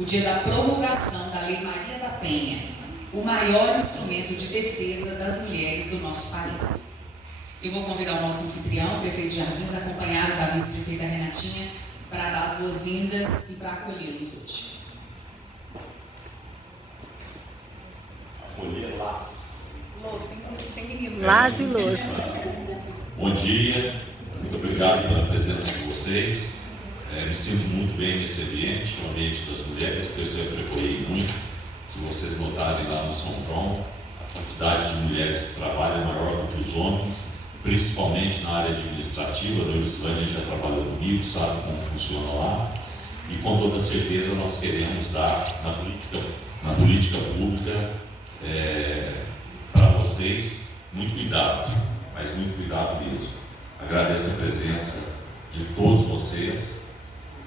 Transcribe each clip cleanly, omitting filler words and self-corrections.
o dia da promulgação da Lei Maria da Penha, o maior instrumento de defesa das mulheres do nosso país. Eu vou convidar o nosso anfitrião, o prefeito Jardins, acompanhado da vice-prefeita Renatinha, para dar as boas-vindas e para acolhê-los hoje. Acolher Las. Las e Los. Bom dia, muito obrigado pela presença de vocês. Me sinto muito bem nesse ambiente, o ambiente das mulheres, que eu sempre apoiei muito. Se vocês notarem lá no São João, a quantidade de mulheres que trabalham é maior do que os homens, principalmente na área administrativa. A Lourislane já trabalhou comigo, sabe como funciona lá. E com toda certeza nós queremos dar na política pública para vocês muito cuidado, mas muito cuidado mesmo. Agradeço a presença de todos vocês.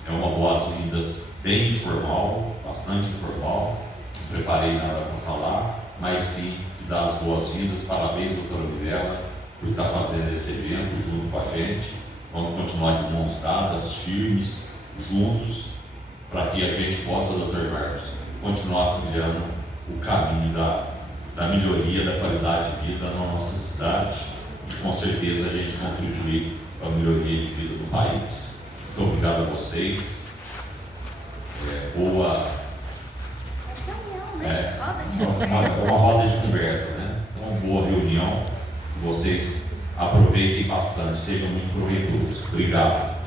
É uma boas-vindas bem informal, bastante informal. Não preparei nada para falar, mas sim de dar as boas-vindas. Parabéns, doutora Mirella, por estar fazendo esse evento junto com a gente. Vamos continuar de mãos dadas, firmes, juntos, para que a gente possa, doutor Marcos, continuar trilhando o caminho da melhoria da qualidade de vida na nossa cidade e com certeza a gente contribuir para a melhoria de vida do país. Muito obrigado a vocês. Uma roda de conversa, né? Uma boa reunião. Que vocês aproveitem bastante, sejam muito proveitosos. Obrigado.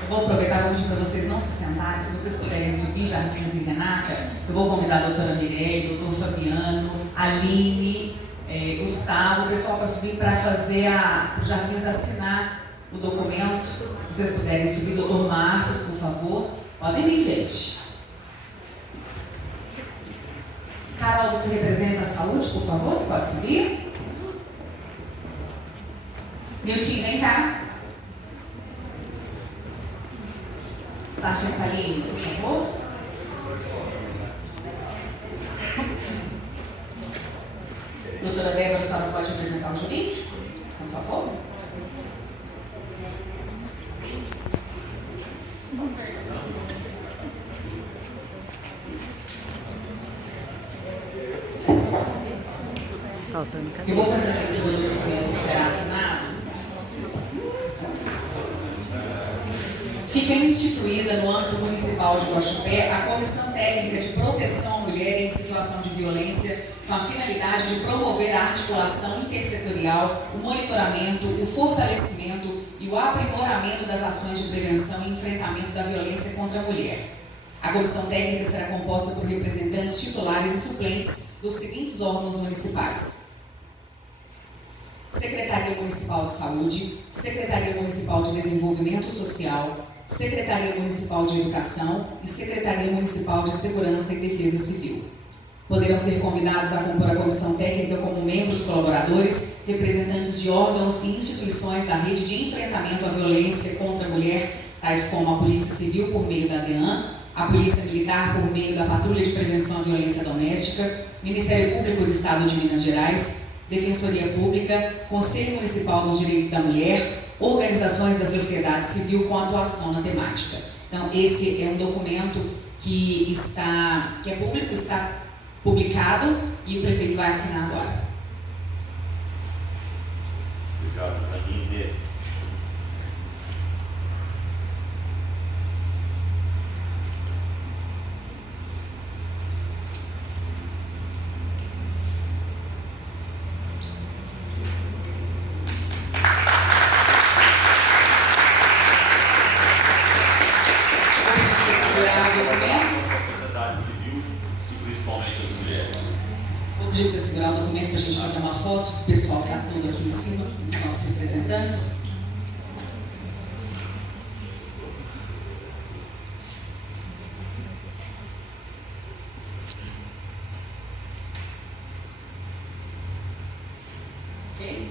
Eu vou aproveitar e pedir para vocês não se sentarem. Se vocês puderem subir, Jardins e Renata, eu vou convidar a doutora Mirelle, o doutor Fabiano, Aline, Gustavo, o pessoal para subir para fazer o Jardins assinar o documento. Se vocês puderem subir, doutor Marcos, por favor. Podem vir, gente. Carol, você representa a saúde, por favor? Você pode subir? Miltinho, vem cá. Sargento Aline, por favor. Doutora Débora, a senhora pode apresentar o jurídico, por favor? Eu vou fazer a leitura do documento que será assinado. Fica instituída no âmbito municipal de Guaxupé a Comissão Técnica de Proteção à Mulher em Situação de Violência, com a finalidade de promover a articulação intersetorial, o monitoramento, o fortalecimento e o aprimoramento das ações de prevenção e enfrentamento da violência contra a mulher. A comissão técnica será composta por representantes titulares e suplentes dos seguintes órgãos municipais: Secretaria Municipal de Saúde, Secretaria Municipal de Desenvolvimento Social, Secretaria Municipal de Educação e Secretaria Municipal de Segurança e Defesa Civil. Poderão ser convidados a compor a comissão técnica como membros colaboradores, representantes de órgãos e instituições da rede de enfrentamento à violência contra a mulher, tais como a Polícia Civil por meio da DEAN, a Polícia Militar por meio da Patrulha de Prevenção à Violência Doméstica, Ministério Público do Estado de Minas Gerais, Defensoria Pública, Conselho Municipal dos Direitos da Mulher, organizações da sociedade civil com atuação na temática. Então, esse é um documento que é público, está publicado e o prefeito vai assinar agora. Obrigado, Aline. Vou pedir para você segurar o documento para a gente fazer uma foto do pessoal que está todo aqui em cima, dos nossos representantes. Ok?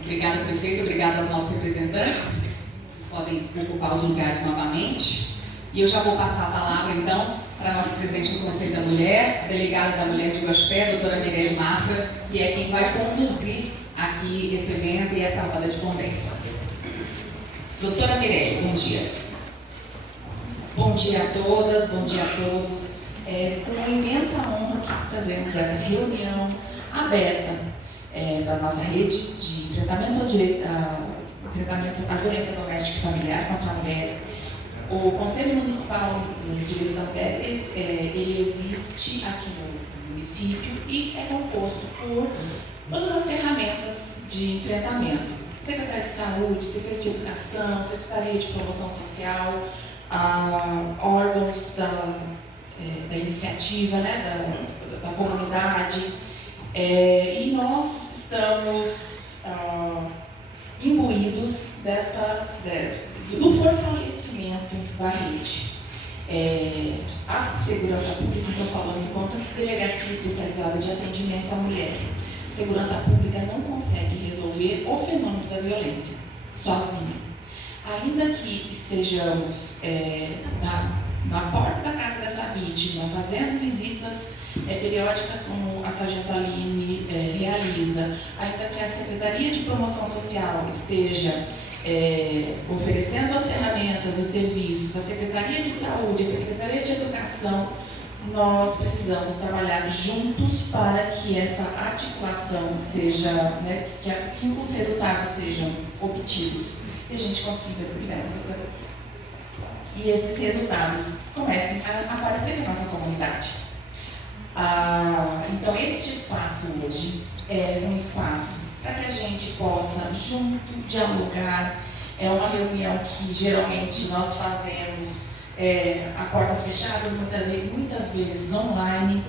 Obrigada, prefeito. Obrigada aos nossos representantes. Vocês podem ocupar os lugares novamente. E eu já vou passar a palavra, então, para a nossa presidente do Conselho da Mulher, a delegada da Mulher de Guaxupé, a doutora Mirelle Mafra, que é quem vai conduzir aqui esse evento e essa roda de conversa. Doutora Mirelle, bom dia. Bom dia a todas, bom dia a todos. É com imensa honra que fazemos essa reunião aberta da nossa rede de enfrentamento à violência doméstica e familiar contra a mulher. O Conselho Municipal de Direitos da Mulher, ele existe aqui no município e é composto por todas as ferramentas de enfrentamento. Secretaria de Saúde, Secretaria de Educação, Secretaria de Promoção Social, órgãos da iniciativa, né, da comunidade, e nós estamos imbuídos do fortalecimento da rede. A segurança pública, estou falando enquanto delegacia especializada de atendimento à mulher. Segurança pública não consegue resolver o fenômeno da violência sozinha. Ainda que estejamos na porta da casa dessa vítima, fazendo visitas periódicas como a Sargento Aline realiza, ainda que a Secretaria de Promoção Social esteja oferecendo as ferramentas, os serviços, a Secretaria de Saúde, a Secretaria de Educação, nós precisamos trabalhar juntos para que esta articulação seja, né, que os resultados sejam obtidos e a gente consiga, e esses resultados comecem a aparecer na nossa comunidade. Então, este espaço hoje é um espaço para que a gente possa, junto, dialogar. É uma reunião que geralmente nós fazemos a portas fechadas, muitas vezes online,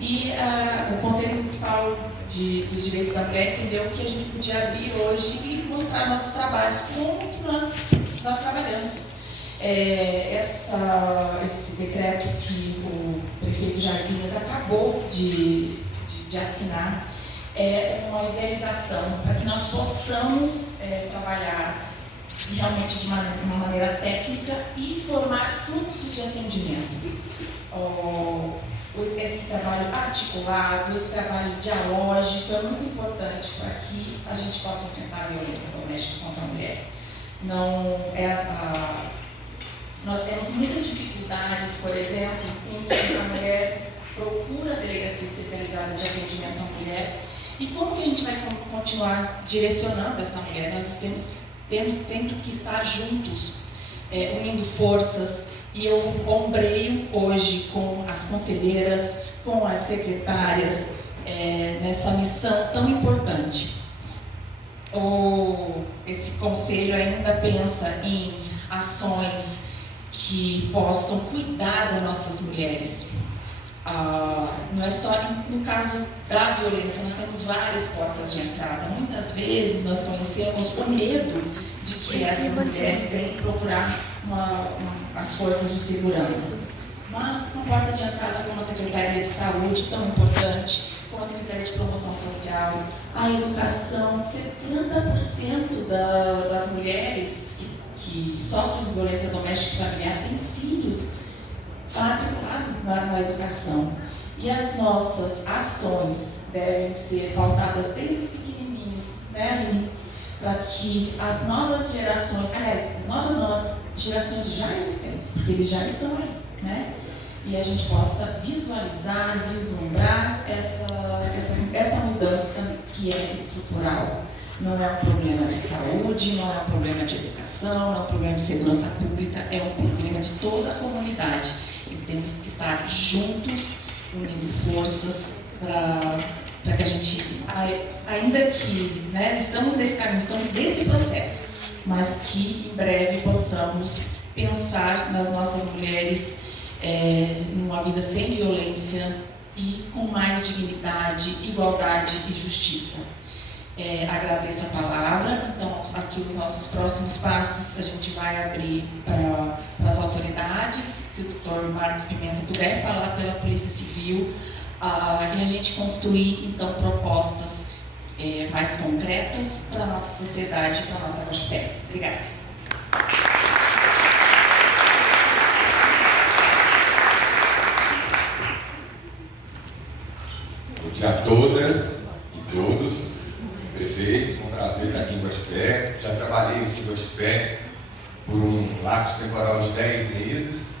e o Conselho Municipal dos Direitos da Mulher entendeu que a gente podia abrir hoje e mostrar nossos trabalhos, como que nós trabalhamos. Esse decreto que o prefeito Jarbinhas acabou de assinar é uma idealização para que nós possamos trabalhar realmente de uma maneira técnica e formar fluxos de atendimento. Esse trabalho articulado, esse trabalho dialógico é muito importante para que a gente possa enfrentar a violência doméstica contra a mulher. Nós temos muitas dificuldades, por exemplo, em que a mulher procura a delegacia especializada de atendimento à mulher. E como que a gente vai continuar direcionando essa mulher? Nós temos que estar juntos, unindo forças, e eu ombreio hoje com as conselheiras, com as secretárias, nessa missão tão importante. Esse conselho ainda pensa em ações que possam cuidar das nossas mulheres. Não é só no caso da violência, nós temos várias portas de entrada. Muitas vezes nós conhecemos o medo de que essas mulheres têm que procurar as forças de segurança. Mas uma porta de entrada como a Secretaria de Saúde, tão importante, como a Secretaria de Promoção Social, a educação, 70% das mulheres que sofrem violência doméstica e familiar têm filhos matriculados na educação. E as nossas ações devem ser pautadas desde os pequenininhos, né, Aline? Para que as novas gerações, as novas gerações já existentes, porque eles já estão aí, né? E a gente possa visualizar, vislumbrar essa mudança que é estrutural. Não é um problema de saúde, não é um problema de educação, não é um problema de segurança pública, é um problema de toda a comunidade. E temos que estar juntos, unindo forças para que a gente, ainda que, né, estamos nesse caminho, estamos nesse processo, mas que em breve possamos pensar nas nossas mulheres numa vida sem violência e com mais dignidade, igualdade e justiça. Agradeço a palavra. Então, aqui os nossos próximos passos a gente vai abrir para as autoridades, se o doutor Marcos Pimenta puder falar pela Polícia Civil, e a gente construir, então, propostas mais concretas para a nossa sociedade, para a nossa Guaxupé. Obrigada. Bom dia a todas e todos. Prefeito, um prazer estar aqui em Guaxupé. Já trabalhei aqui em Guaxupé por um lapso temporal de 10 meses.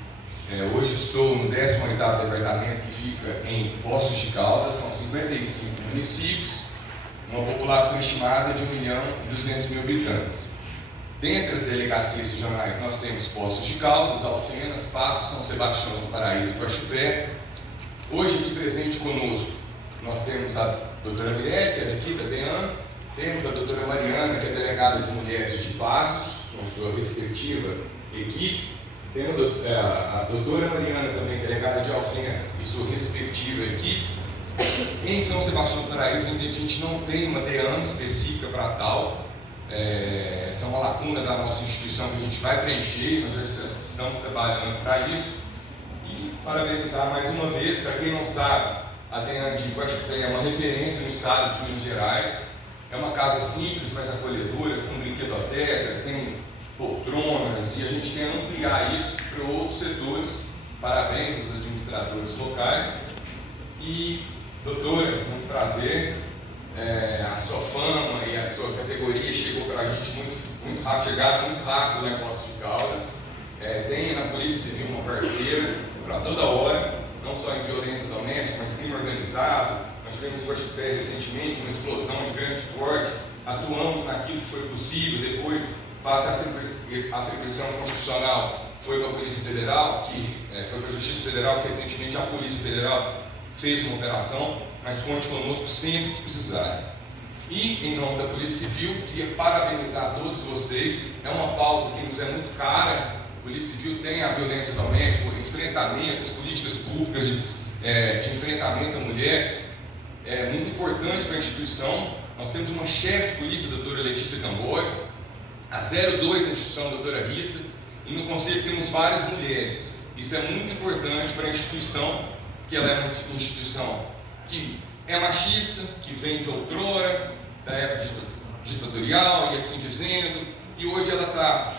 Hoje estou no 18º departamento, que fica em Poços de Caldas, são 55 municípios, uma população estimada de 1.200.000 habitantes. Dentre as delegacias regionais, nós temos Poços de Caldas, Alfenas, Passos, São Sebastião do Paraíso e Guaxupé. Hoje aqui presente conosco, nós temos a doutora Mirelle, que é daqui da DEAN, temos a doutora Mariana, que é delegada de mulheres de Passos, com sua respectiva equipe, temos a doutora Mariana, também delegada de Alfenas, e sua respectiva equipe. Em São Sebastião do Paraíso, ainda a gente não tem uma DEAN específica para tal. Essa é uma lacuna da nossa instituição que a gente vai preencher, nós já estamos trabalhando para isso. E parabenizar mais uma vez, para quem não sabe, a DEAN de Guaxupé é uma referência no estado de Minas Gerais. É uma casa simples, mas acolhedora, com brinquedoteca, tem poltronas, e a gente quer ampliar isso para outros setores. Parabéns aos administradores locais. E, doutora, muito prazer. A sua fama e a sua categoria chegou para a gente muito rápido, chegaram muito rápido lá em Poços de Caldas. Tem na Polícia Civil uma parceira para toda hora, não só em violência doméstica, mas crime organizado. Nós tivemos em Guaxupé recentemente uma explosão de grande porte, atuamos naquilo que foi possível, depois, face à atribuição constitucional, foi para a Polícia Federal, foi para a Justiça Federal, que recentemente a Polícia Federal fez uma operação, mas conte conosco sempre que precisar. E, em nome da Polícia Civil, queria parabenizar todos vocês. É uma pauta que nos é muito cara. A Polícia Civil tem a violência doméstica, o enfrentamento, as políticas públicas de enfrentamento à mulher. É muito importante para a instituição. Nós temos uma chefe de polícia, a doutora Letícia Camboja, a 02 da instituição, a doutora Rita, e no conselho temos várias mulheres. Isso é muito importante para a instituição, que ela é uma instituição que é machista, que vem de outrora, da época ditatorial e assim dizendo, e hoje ela está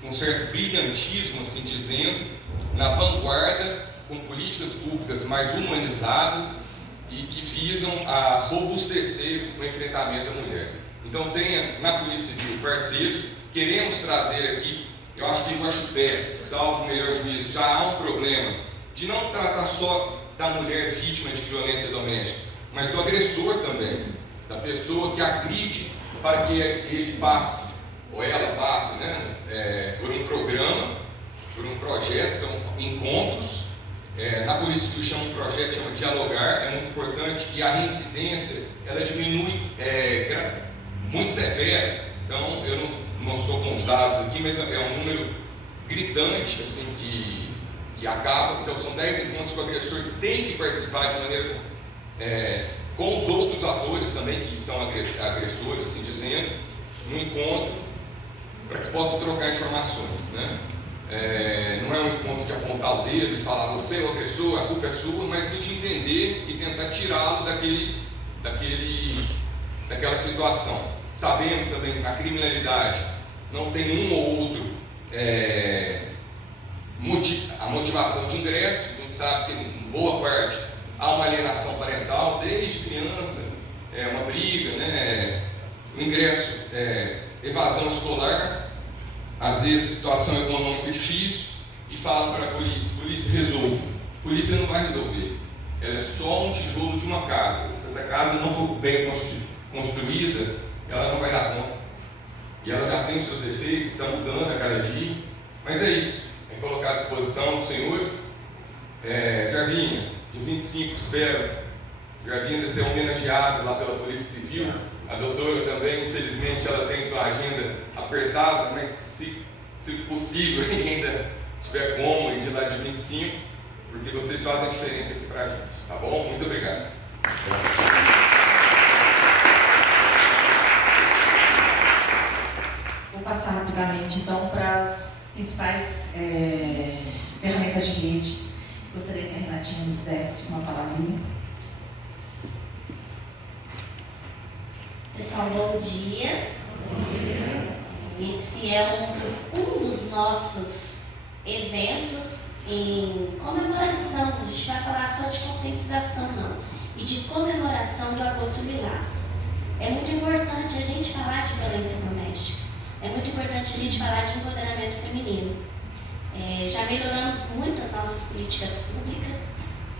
com um certo brilhantismo, assim dizendo, na vanguarda, com políticas públicas mais humanizadas e que visam a robustecer o enfrentamento da mulher. Então tenha na Polícia Civil parceiros, queremos trazer aqui, eu acho que em Guaxupé, salvo o melhor juízo, já há um problema de não tratar só da mulher vítima de violência doméstica, mas do agressor também, da pessoa que agride para que ele passe, ou ela passe, por um programa, por um projeto, são encontros. Na Polícia Civil chama um projeto, chama Dialogar, é muito importante, e a reincidência, ela diminui muito severa. Então, eu não estou com os dados aqui, mas é um número gritante, assim, que acaba. Então, são 10 encontros que o agressor tem que participar de maneira com os outros atores também, que são agressores, assim dizendo, no encontro, para que possam trocar informações, né? Não é um encontro de apontar o dedo e falar você é o agressor, a culpa é sua, mas sim de entender e tentar tirá-lo daquela situação. Sabemos também que na criminalidade não tem um ou outro a motivação de ingresso. A gente sabe que em boa parte há uma alienação parental desde criança, uma briga, o ingresso, evasão escolar, às vezes situação econômica difícil, e fala para a polícia resolva. A polícia não vai resolver, ela é só um tijolo de uma casa. Se essa casa não for bem construída, ela não vai dar conta, e ela já tem os seus defeitos, que está mudando a cada dia, mas é isso, é colocar à disposição dos senhores. Jarbinha, de 25, espero Jarbinha vai ser homenageado lá pela Polícia Civil. A doutora também, infelizmente, ela tem sua agenda apertada, mas se possível ainda tiver como ir de lá de 25, porque vocês fazem a diferença aqui pra gente, tá bom? Muito obrigado. Vou passar rapidamente então para as principais ferramentas de rede. Gostaria que a Renatinha nos desse uma palavrinha. Pessoal, bom dia. Esse é um dos nossos eventos em comemoração. A gente vai falar só de conscientização, não, e de comemoração do Agosto Lilás. É muito importante a gente falar de violência doméstica. é muito importante a gente falar de empoderamento feminino. Já melhoramos muito as nossas políticas públicas.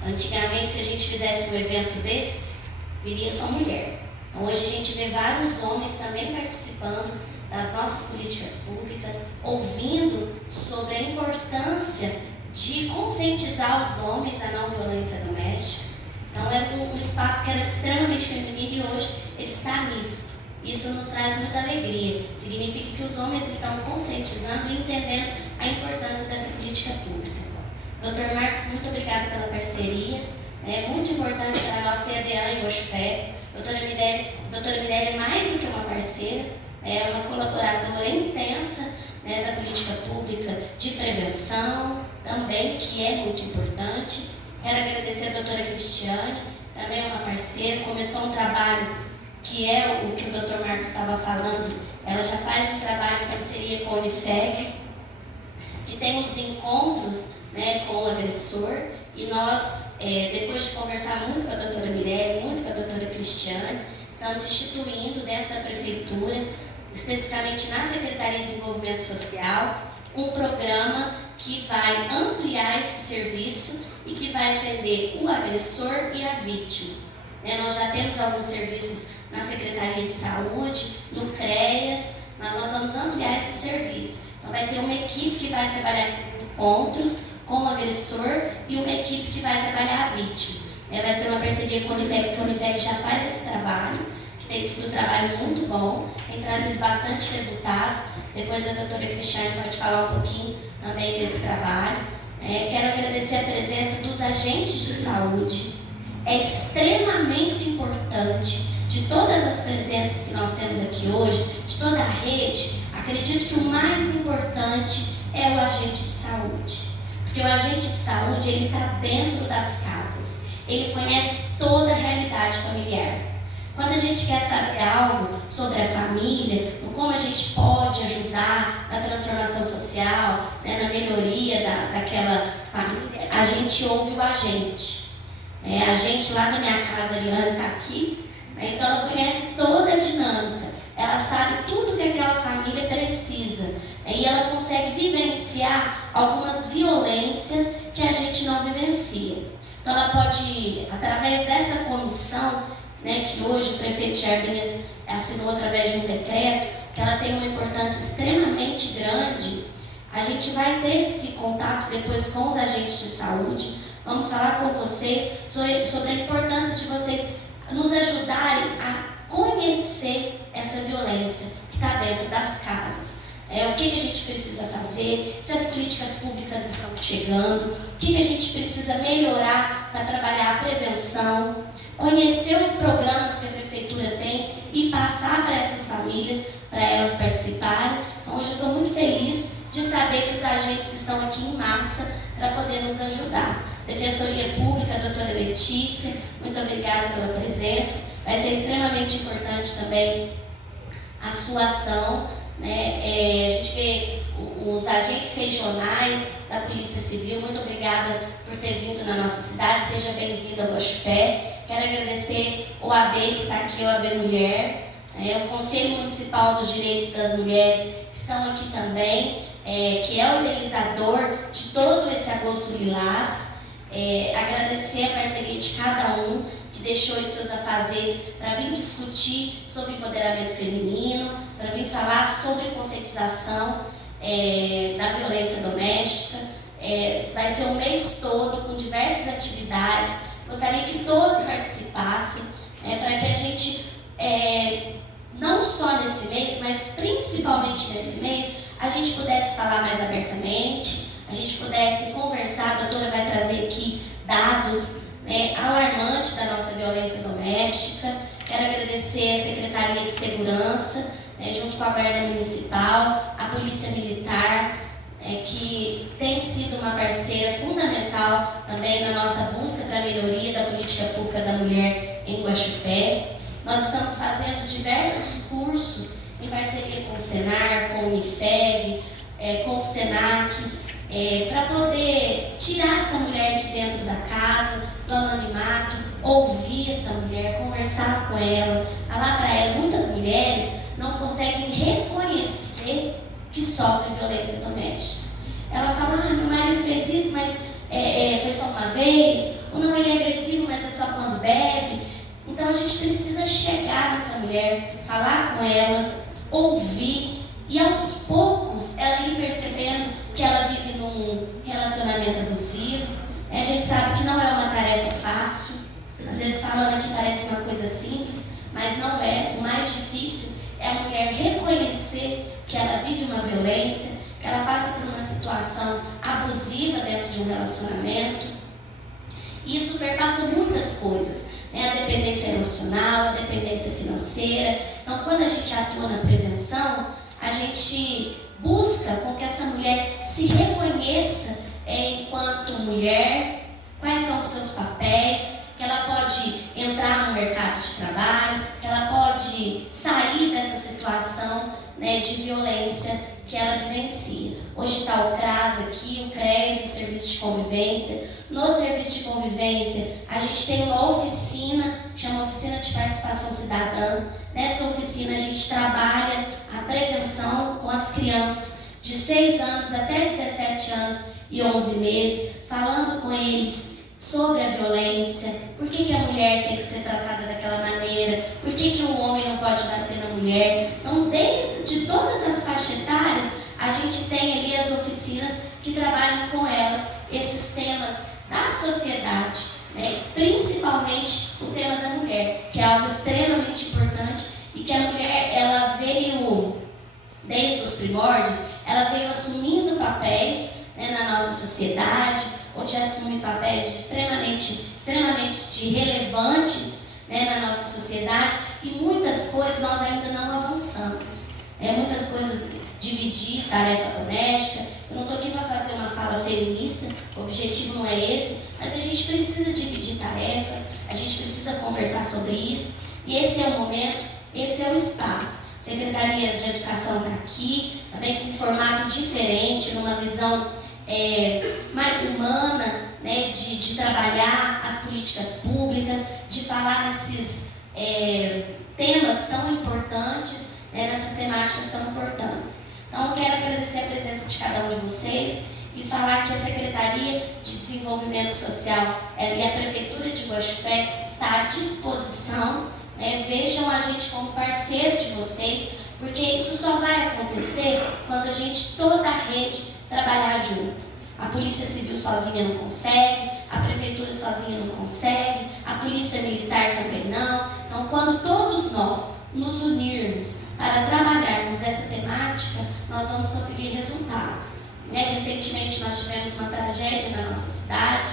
Antigamente, se a gente fizesse um evento desse, viria só mulher. Então, hoje a gente vê vários homens também participando das nossas políticas públicas, ouvindo sobre a importância de conscientizar os homens à não violência doméstica. Então, é um espaço que era extremamente feminino e hoje ele está misto. Isso nos traz muita alegria. Significa que os homens estão conscientizando e entendendo a importância dessa política pública. Dr. Marcos, muito obrigada pela parceria. É muito importante para nós ter a Deana em Guaxupé. Doutora Mirelle é mais do que uma parceira, é uma colaboradora intensa, né, da política pública de prevenção, também, que é muito importante. Quero agradecer a doutora Cristiane, também é uma parceira, começou um trabalho que é o que o Dr. Marcos estava falando. Ela já faz um trabalho em parceria com a Unifeg, que tem os encontros, né, com o agressor, e nós, depois de conversar muito com a doutora Mirelle, muito com a doutora Cristiane, estamos instituindo dentro da Prefeitura, especificamente na Secretaria de Desenvolvimento Social, um programa que vai ampliar esse serviço e que vai atender o agressor e a vítima. Nós já temos alguns serviços na Secretaria de Saúde, no CREAS, mas nós vamos ampliar esse serviço. Então vai ter uma equipe que vai trabalhar em encontros com o agressor e uma equipe que vai trabalhar a vítima. Vai ser uma parceria com a Unifeg, porque a Unifeg já faz esse trabalho, que tem sido um trabalho muito bom, tem trazido bastante resultados. Depois a doutora Cristiane pode falar um pouquinho também desse trabalho. Quero agradecer a presença dos agentes de saúde. É extremamente importante, de todas as presenças que nós temos aqui hoje, de toda a rede, acredito que o mais importante é o agente de saúde. Porque o agente de saúde, ele está dentro das casas, ele conhece toda a realidade familiar. Quando a gente quer saber algo sobre a família, como a gente pode ajudar na transformação social, né, na melhoria daquela família, a gente ouve o agente. A gente lá da minha casa, a Ariane está aqui, né, então ela conhece toda a dinâmica, ela sabe tudo que aquela família precisa, e ela consegue vivenciar algumas violências que a gente não vivencia. Então ela pode, através dessa comissão, né, que hoje o prefeito Jarbinhas assinou através de um decreto, que ela tem uma importância extremamente grande, a gente vai ter esse contato depois com os agentes de saúde. Vamos falar com vocês sobre a importância de vocês nos ajudarem a conhecer essa violência que está dentro das casas. O que a gente precisa fazer, se as políticas públicas estão chegando, o que a gente precisa melhorar para trabalhar a prevenção, conhecer os programas que a Prefeitura tem e passar para essas famílias, para elas participarem. Então hoje eu estou muito feliz de saber que os agentes estão aqui em massa para poder nos ajudar. Defensoria Pública, a doutora Letícia, muito obrigada pela presença. Vai ser extremamente importante também a sua ação, né? A gente vê os agentes regionais da Polícia Civil, muito obrigada por ter vindo na nossa cidade, seja bem-vindo ao Guaxupé. Quero agradecer o AB que está aqui, o AB Mulher, o Conselho Municipal dos Direitos das Mulheres, que estão aqui também, que é o idealizador de todo esse Agosto Lilás. Agradecer a parceria de cada um que deixou os seus afazeres para vir discutir sobre empoderamento feminino, para vir falar sobre conscientização da violência doméstica. Vai ser um mês todo com diversas atividades. Gostaria que todos participassem, para que a gente, não só nesse mês, mas principalmente nesse mês, a gente pudesse falar mais abertamente, a gente pudesse conversar. A doutora vai trazer aqui dados, né, alarmantes da nossa violência doméstica. Quero agradecer a Secretaria de Segurança, junto com a Guarda Municipal, a Polícia Militar, que tem sido uma parceira fundamental também na nossa busca para a melhoria da política pública da mulher em Guaxupé. Nós estamos fazendo diversos cursos em parceria com o Senar, com o Unifeg, com o Senac, para poder tirar essa mulher de dentro da casa, do anonimato, ouvir essa mulher, conversar com ela, falar para ela. Muitas mulheres não conseguem reconhecer reconhecer que sofre violência doméstica. Ela fala, meu marido fez isso, mas foi só uma vez, ou não, ele é agressivo, mas é só quando bebe. Então a gente precisa chegar nessa mulher, falar com ela, ouvir, e aos poucos ela ir percebendo que ela vive num relacionamento abusivo. A gente sabe que não é uma tarefa fácil, às vezes falando aqui parece uma coisa simples, mas não é. O mais difícil é a mulher reconhecer que ela vive uma violência, que ela passa por uma situação abusiva dentro de um relacionamento. E isso perpassa muitas coisas, né? A dependência emocional, a dependência financeira. Então, quando a gente atua na prevenção, a gente busca com que essa mulher se reconheça enquanto mulher, quais são os seus papéis, que ela pode entrar no mercado de trabalho, que ela pode sair dessa situação, né, de violência que ela vivencia. Hoje está o CRAS aqui, o CRES, o Serviço de Convivência. No Serviço de Convivência, a gente tem uma oficina, que chama Oficina de Participação Cidadã. Nessa oficina, a gente trabalha a prevenção com as crianças de 6 anos até 17 anos e 11 meses, falando com eles sobre a violência, por que a mulher tem que ser tratada daquela maneira, por que o homem não pode bater na mulher. Então, desde todas as faixas etárias, a gente tem ali as oficinas que trabalham com elas, esses temas da sociedade, né? Principalmente o tema da mulher, que é algo extremamente importante e que a mulher, ela veio, desde os primórdios, ela veio assumindo papéis, né, na nossa sociedade, onde assume papéis extremamente relevantes, né, na nossa sociedade, e muitas coisas nós ainda não avançamos. Muitas coisas, dividir tarefa doméstica. Eu não estou aqui para fazer uma fala feminista, o objetivo não é esse, mas a gente precisa dividir tarefas, a gente precisa conversar sobre isso, e esse é o momento, esse é o espaço. A Secretaria de Educação está aqui, também com um formato diferente, numa visão mais humana, né, de trabalhar as políticas públicas, de falar nesses temas tão importantes, né, nessas temáticas tão importantes. Então, eu quero agradecer a presença de cada um de vocês e falar que a Secretaria de Desenvolvimento Social e a Prefeitura de Guaxupé está à disposição, né, vejam a gente como parceiro de vocês, porque isso só vai acontecer quando a gente, toda a rede, trabalhar junto. A Polícia Civil sozinha não consegue, a Prefeitura sozinha não consegue, a Polícia Militar também não. Então, quando todos nós nos unirmos para trabalharmos essa temática, nós vamos conseguir resultados. Recentemente nós tivemos uma tragédia na nossa cidade,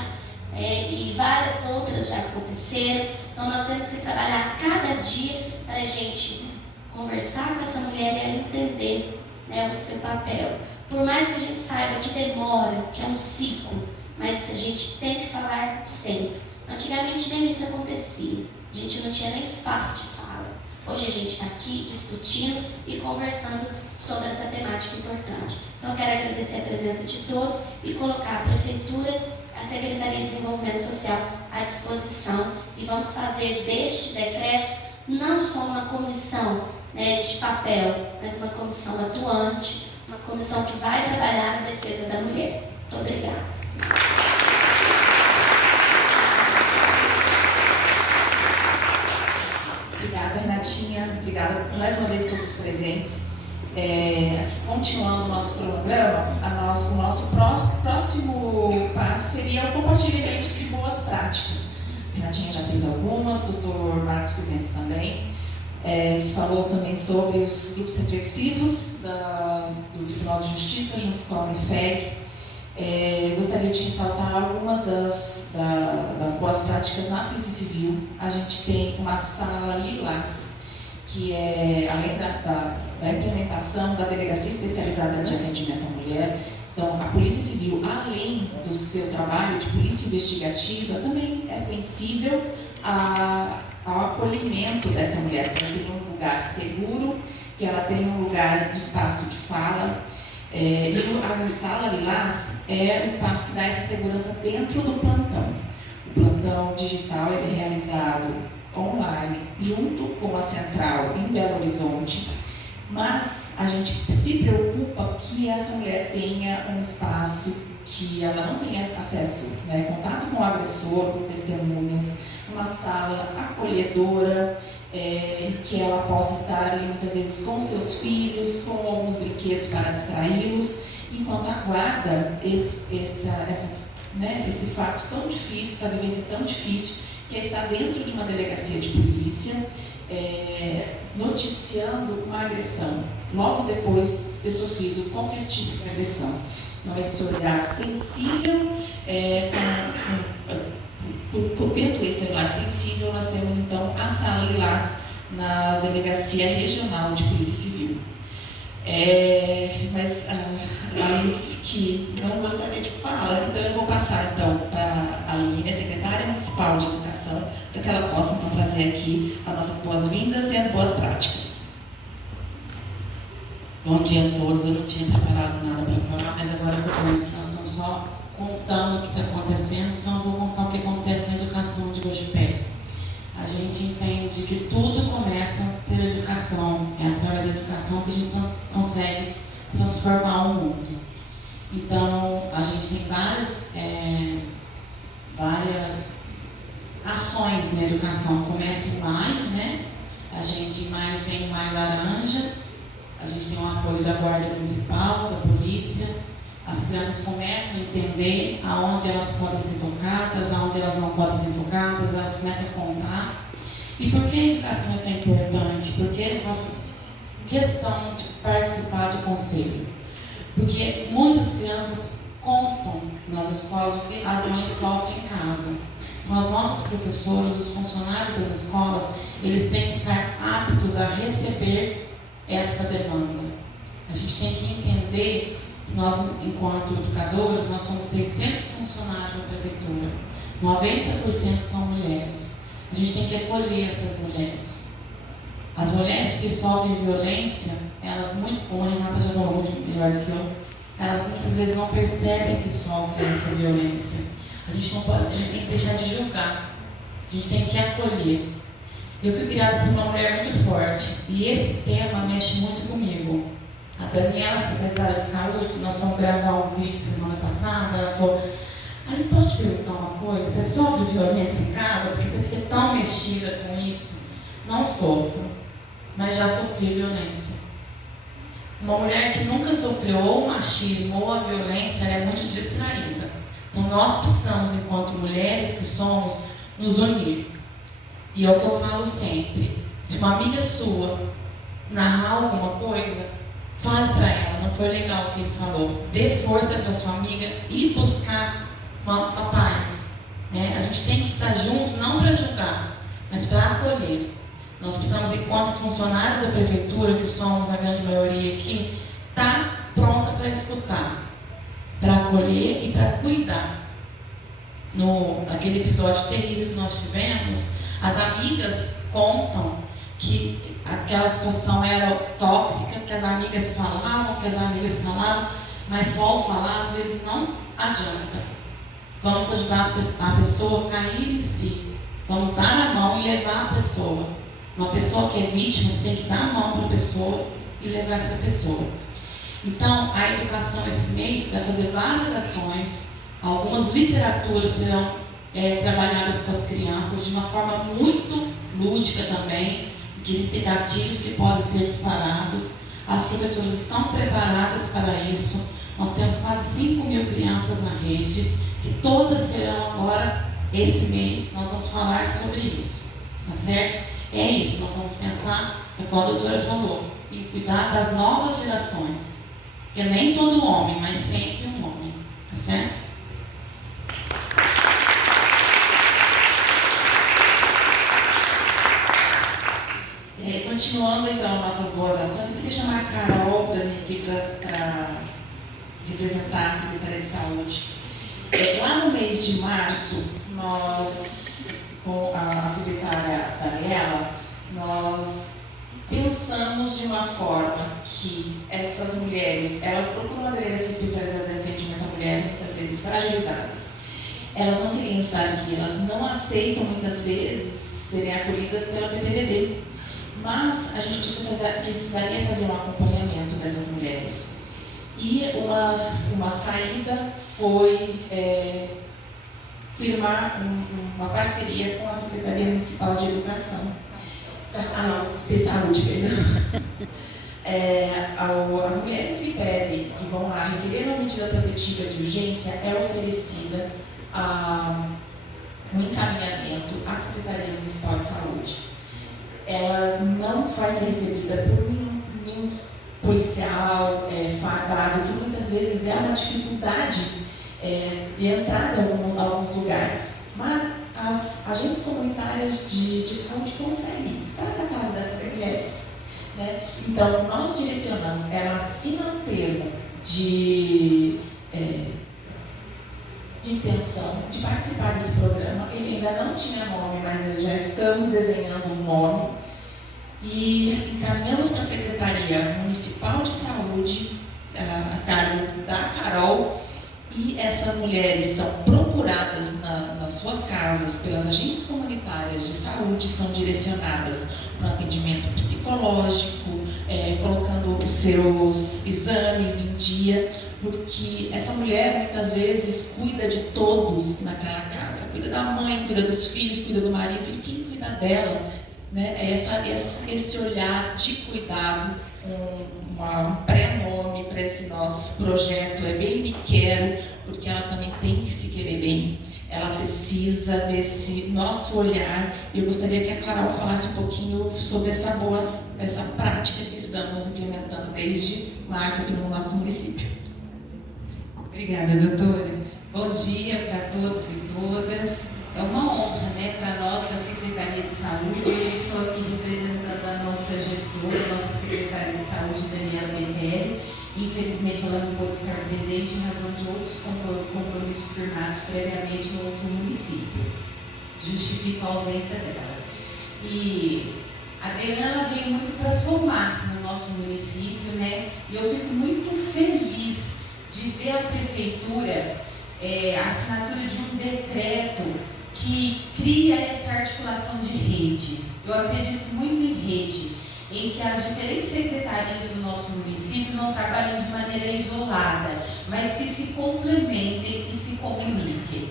e várias outras já aconteceram. Então nós temos que trabalhar cada dia para a gente conversar com essa mulher e ela entender, né, o seu papel. Por mais que a gente saiba que demora, que é um ciclo, mas a gente tem que falar sempre. Antigamente nem isso acontecia, a gente não tinha nem espaço de fala. Hoje a gente está aqui discutindo e conversando sobre essa temática importante. Então eu quero agradecer a presença de todos e colocar a Prefeitura, a Secretaria de Desenvolvimento Social à disposição, e vamos fazer deste decreto não só uma comissão, né, de papel, mas uma comissão atuante, uma comissão que vai trabalhar na defesa da mulher. Muito obrigada. Obrigada, Renatinha. Obrigada mais uma vez a todos os presentes. Aqui, continuando o nosso cronograma, o nosso próximo passo seria o compartilhamento de boas práticas. A Renatinha já fez algumas, o Dr. Marcos Pimenta também, que falou também sobre os grupos reflexivos do Tribunal de Justiça, junto com a Unifeg. Gostaria de ressaltar algumas das boas práticas na Polícia Civil. A gente tem uma sala Lilás, que é, além da implementação da Delegacia Especializada de Atendimento à Mulher. Então, a Polícia Civil, além do seu trabalho de polícia investigativa, também é sensível ao acolhimento dessa mulher, que ela tenha um lugar seguro, que ela tenha um lugar de espaço de fala. E a sala Lilás é o espaço que dá essa segurança dentro do plantão. O plantão digital ele é realizado online, junto com a central em Belo Horizonte, mas a gente se preocupa que essa mulher tenha um espaço que ela não tenha acesso, né? Contato com o agressor, com testemunhas, uma sala acolhedora, que ela possa estar ali muitas vezes com seus filhos, com alguns brinquedos para distraí-los, enquanto aguarda esse fato tão difícil, essa vivência tão difícil, que é estar dentro de uma delegacia de polícia, noticiando uma agressão, logo depois de ter sofrido qualquer tipo de agressão. Então, esse olhar sensível, vendo esse olhar sensível, nós temos então a Sala Lilás na Delegacia Regional de Polícia Civil. Mas a Aline disse que não gostaria de falar, então eu vou passar então para a Aline, a secretária municipal de educação, para que ela possa então trazer aqui as nossas boas-vindas e as boas práticas. Bom dia a todos, eu não tinha preparado nada para falar, mas agora nós estamos só contando o que está acontecendo, então eu vou contar o que acontece na educação de Guaxupé. A gente entende que tudo começa pela educação, é através da educação que a gente consegue transformar o mundo. Então, a gente tem várias ações na educação. Começa em maio, né? A gente em maio tem o Maio Laranja, a gente tem o apoio da Guarda Municipal, da Polícia. As crianças começam a entender aonde elas podem ser tocadas, aonde elas não podem ser tocadas, elas começam a contar. E por que a educação é tão importante? Porque eu faço questão de participar do conselho. Porque muitas crianças contam nas escolas o que as mães sofrem em casa. Então, as nossas professoras, os funcionários das escolas, eles têm que estar aptos a receber essa demanda. A gente tem que entender que nós, enquanto educadores, nós somos 600 funcionários da prefeitura. 90% são mulheres. A gente tem que acolher essas mulheres. As mulheres que sofrem violência, elas como a Renata já falou muito melhor do que eu, elas muitas vezes não percebem que sofrem essa violência. A gente tem que deixar de julgar. A gente tem que acolher. Eu fui criada por uma mulher muito forte e esse tema mexe muito comigo. A Daniela, secretária de saúde, nós fomos gravar um vídeo semana passada, ela falou: "Aline, posso te perguntar uma coisa? Você sofre violência em casa? Porque você fica tão mexida com isso?" Não sofro, mas já sofri violência. Uma mulher que nunca sofreu ou o machismo ou a violência, ela é muito distraída. Então nós precisamos, enquanto mulheres que somos, nos unir. E é o que eu falo sempre: se uma amiga sua narrar alguma coisa, fale para ela, não foi legal o que ele falou. Dê força para sua amiga e buscar uma paz. Né? A gente tem que estar junto, não para julgar, mas para acolher. Nós precisamos, enquanto funcionários da prefeitura, que somos a grande maioria aqui, estar pronta para escutar, para acolher e para cuidar. Naquele episódio terrível que nós tivemos, as amigas contam que aquela situação era tóxica, que as amigas falavam, mas só o falar às vezes não adianta. Vamos ajudar a pessoa a cair em si. Vamos dar a mão e levar a pessoa. Uma pessoa que é vítima, você tem que dar a mão para a pessoa e levar essa pessoa. Então, a educação esse mês vai fazer várias ações. Algumas literaturas serão trabalhadas com as crianças de uma forma muito lúdica também, que existem gatilhos que podem ser disparados. As professoras estão preparadas para isso. Nós temos quase 5.000 crianças na rede, que todas serão agora, esse mês, nós vamos falar sobre isso, tá certo? É isso, nós vamos pensar, como a doutora falou, em cuidar das novas gerações, porque nem todo homem, mas sempre um homem, tá certo? Continuando então nossas boas ações, eu queria chamar a Carol para vir aqui para representar a Secretaria de Saúde. Lá no mês de março, nós, com a secretária Daniela, nós pensamos de uma forma que essas mulheres, elas procuram uma delegacia especializada de atendimento à mulher, muitas vezes fragilizadas. Elas não queriam estar aqui, elas não aceitam muitas vezes serem acolhidas pela PPDD. mas a gente precisaria fazer um acompanhamento dessas mulheres. E uma saída foi firmar uma parceria com a Secretaria Municipal de Educação, de Saúde, perdão. As mulheres que pedem, que vão lá requerer uma medida protetiva de urgência, é oferecida um encaminhamento à Secretaria Municipal de Saúde. Ela não vai ser recebida por nenhum policial fardado, que muitas vezes é uma dificuldade de entrada em alguns lugares. Mas as agentes comunitárias de saúde conseguem estar na casa dessas mulheres, né? Então, nós direcionamos, ela assina um termo de intenção de participar desse programa. Ele ainda não tinha nome, mas já estamos desenhando um nome e encaminhamos para a Secretaria Municipal de Saúde, a cargo da Carol, e essas mulheres são procuradas nas suas casas pelas agentes comunitárias de saúde, são direcionadas para um atendimento psicológico, colocando os seus exames em dia, porque essa mulher muitas vezes cuida de todos naquela casa, cuida da mãe, cuida dos filhos, cuida do marido, e quem cuida dela, né, é esse olhar de cuidado, um pré-nome para esse nosso projeto é Bem Me Quero, porque ela também tem que se querer bem. Ela precisa desse nosso olhar, e eu gostaria que a Carol falasse um pouquinho sobre essa prática que estamos implementando desde março aqui no nosso município. Obrigada, doutora. Bom dia para todos e todas. É uma honra, né, para nós da Secretaria de Saúde. Eu estou aqui representando a nossa gestora, a nossa secretária de Saúde, Daniela Betelli. Infelizmente, ela não pôde estar presente em razão de outros compromissos firmados previamente no outro município. Justifico a ausência dela. E a Deana veio muito para somar no nosso município, né? E eu fico muito feliz de ver a prefeitura, a assinatura de um decreto que cria essa articulação de rede. Eu acredito muito em rede, em que as diferentes secretarias do nosso município não trabalhem de maneira isolada, mas que se complementem e se comuniquem.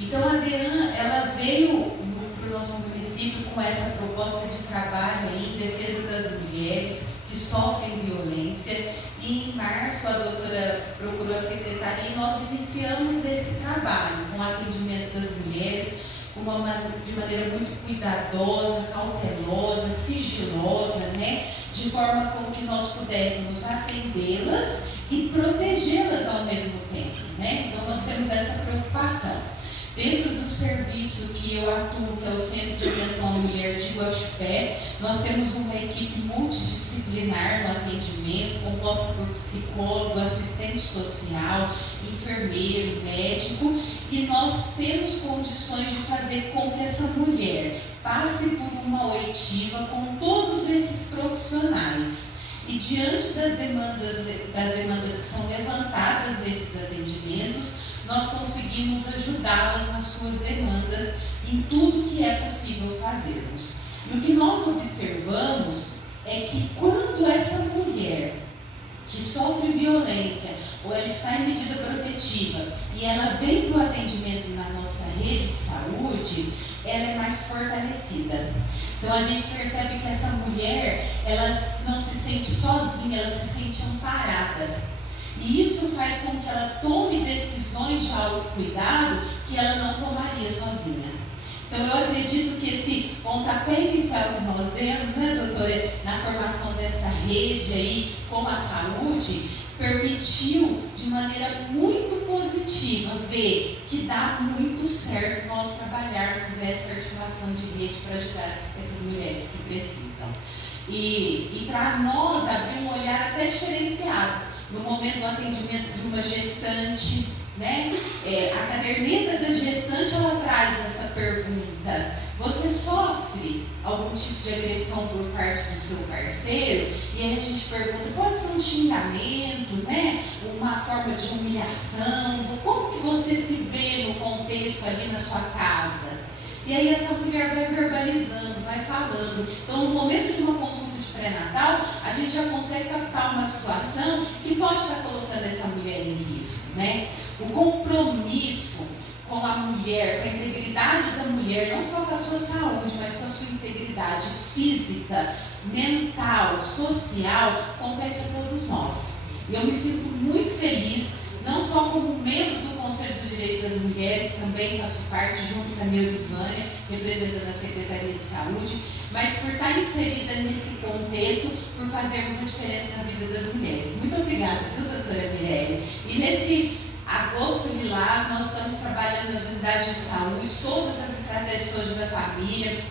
Então a DEAN, ela veio para o nosso município com essa proposta de trabalho em defesa das mulheres que sofrem violência, e em março a doutora procurou a secretaria e nós iniciamos esse trabalho com o atendimento das mulheres de maneira muito cuidadosa, cautelosa, sigilosa, né? De forma como que nós pudéssemos atendê-las e protegê-las ao mesmo tempo, né? Então nós temos essa preocupação. Dentro do serviço que eu atuo, que é o Centro de Atenção à Mulher de Guaxupé, nós temos uma equipe multidisciplinar no atendimento, composta por psicólogo, assistente social, enfermeiro, médico, e nós temos condições de fazer com que essa mulher passe por uma oitiva com todos esses profissionais. E diante das demandas que são levantadas nesses atendimentos, nós conseguimos ajudá-las nas suas demandas em tudo que é possível fazermos. E o que nós observamos é que quando essa mulher que sofre violência ou ela está em medida protetiva e ela vem para o atendimento na nossa rede de saúde, ela é mais fortalecida. Então a gente percebe que essa mulher, ela não se sente sozinha, ela se sente amparada. E isso faz com que ela tome decisões de autocuidado que ela não tomaria sozinha. Então eu acredito que esse pontapé inicial que nós demos, né, doutora, na formação dessa rede aí com a saúde, permitiu de maneira muito positiva ver que dá muito certo nós trabalharmos essa articulação de rede para ajudar essas mulheres que precisam. E para nós abrir um olhar até diferenciado. No momento do atendimento de uma gestante, né? A caderneta da gestante, ela traz essa pergunta: você sofre algum tipo de agressão por parte do seu parceiro? E aí a gente pergunta, pode ser um xingamento, né? Uma forma de humilhação, como que você se vê no contexto ali na sua casa? E aí essa mulher vai verbalizando, vai falando. Então, no momento de uma consulta de pré-natal, a gente já consegue captar uma situação que pode estar colocando essa mulher em risco, né? O compromisso com a mulher, com a integridade da mulher, não só com a sua saúde, mas com a sua integridade física, mental, social, compete a todos nós. E eu me sinto muito feliz, não só como membro do Conselho do Direito das Mulheres, que também faço parte, junto com a Neurisvânia, representando a Secretaria de Saúde, mas por estar inserida nesse contexto, por fazermos a diferença na vida das mulheres. Muito obrigada, viu, doutora Mirelle? E nesse agosto lilás, nós estamos trabalhando nas unidades de saúde, todas as estratégias de saúde da família,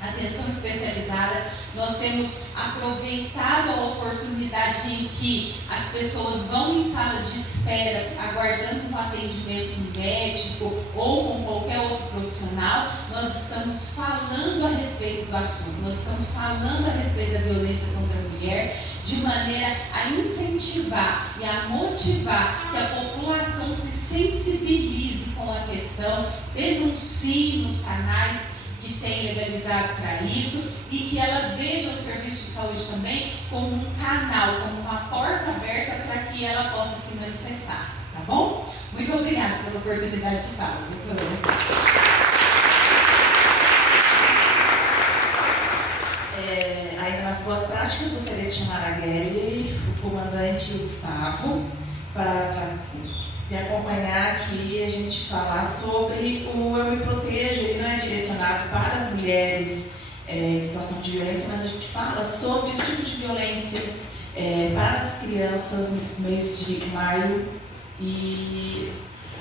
atenção especializada. Nós temos aproveitado a oportunidade em que as pessoas vão em sala de espera, aguardando um atendimento médico ou com qualquer outro profissional. Nós estamos falando a respeito do assunto, nós estamos falando a respeito da violência contra a mulher, de maneira a incentivar e a motivar que a população se sensibilize com a questão, denuncie nos canais que tem legalizado para isso e que ela veja o serviço de saúde também como um canal, como uma porta aberta para que ela possa se manifestar, tá bom? Muito obrigada pela oportunidade de fala, doutora. Ainda nas boas práticas, gostaria de chamar a Gelly, o comandante Gustavo, para me acompanhar aqui e a gente falar sobre o Eu Me Protejo. Ele não é direcionado para as mulheres em situação de violência, mas a gente fala sobre os tipos de violência para as crianças no mês de maio, e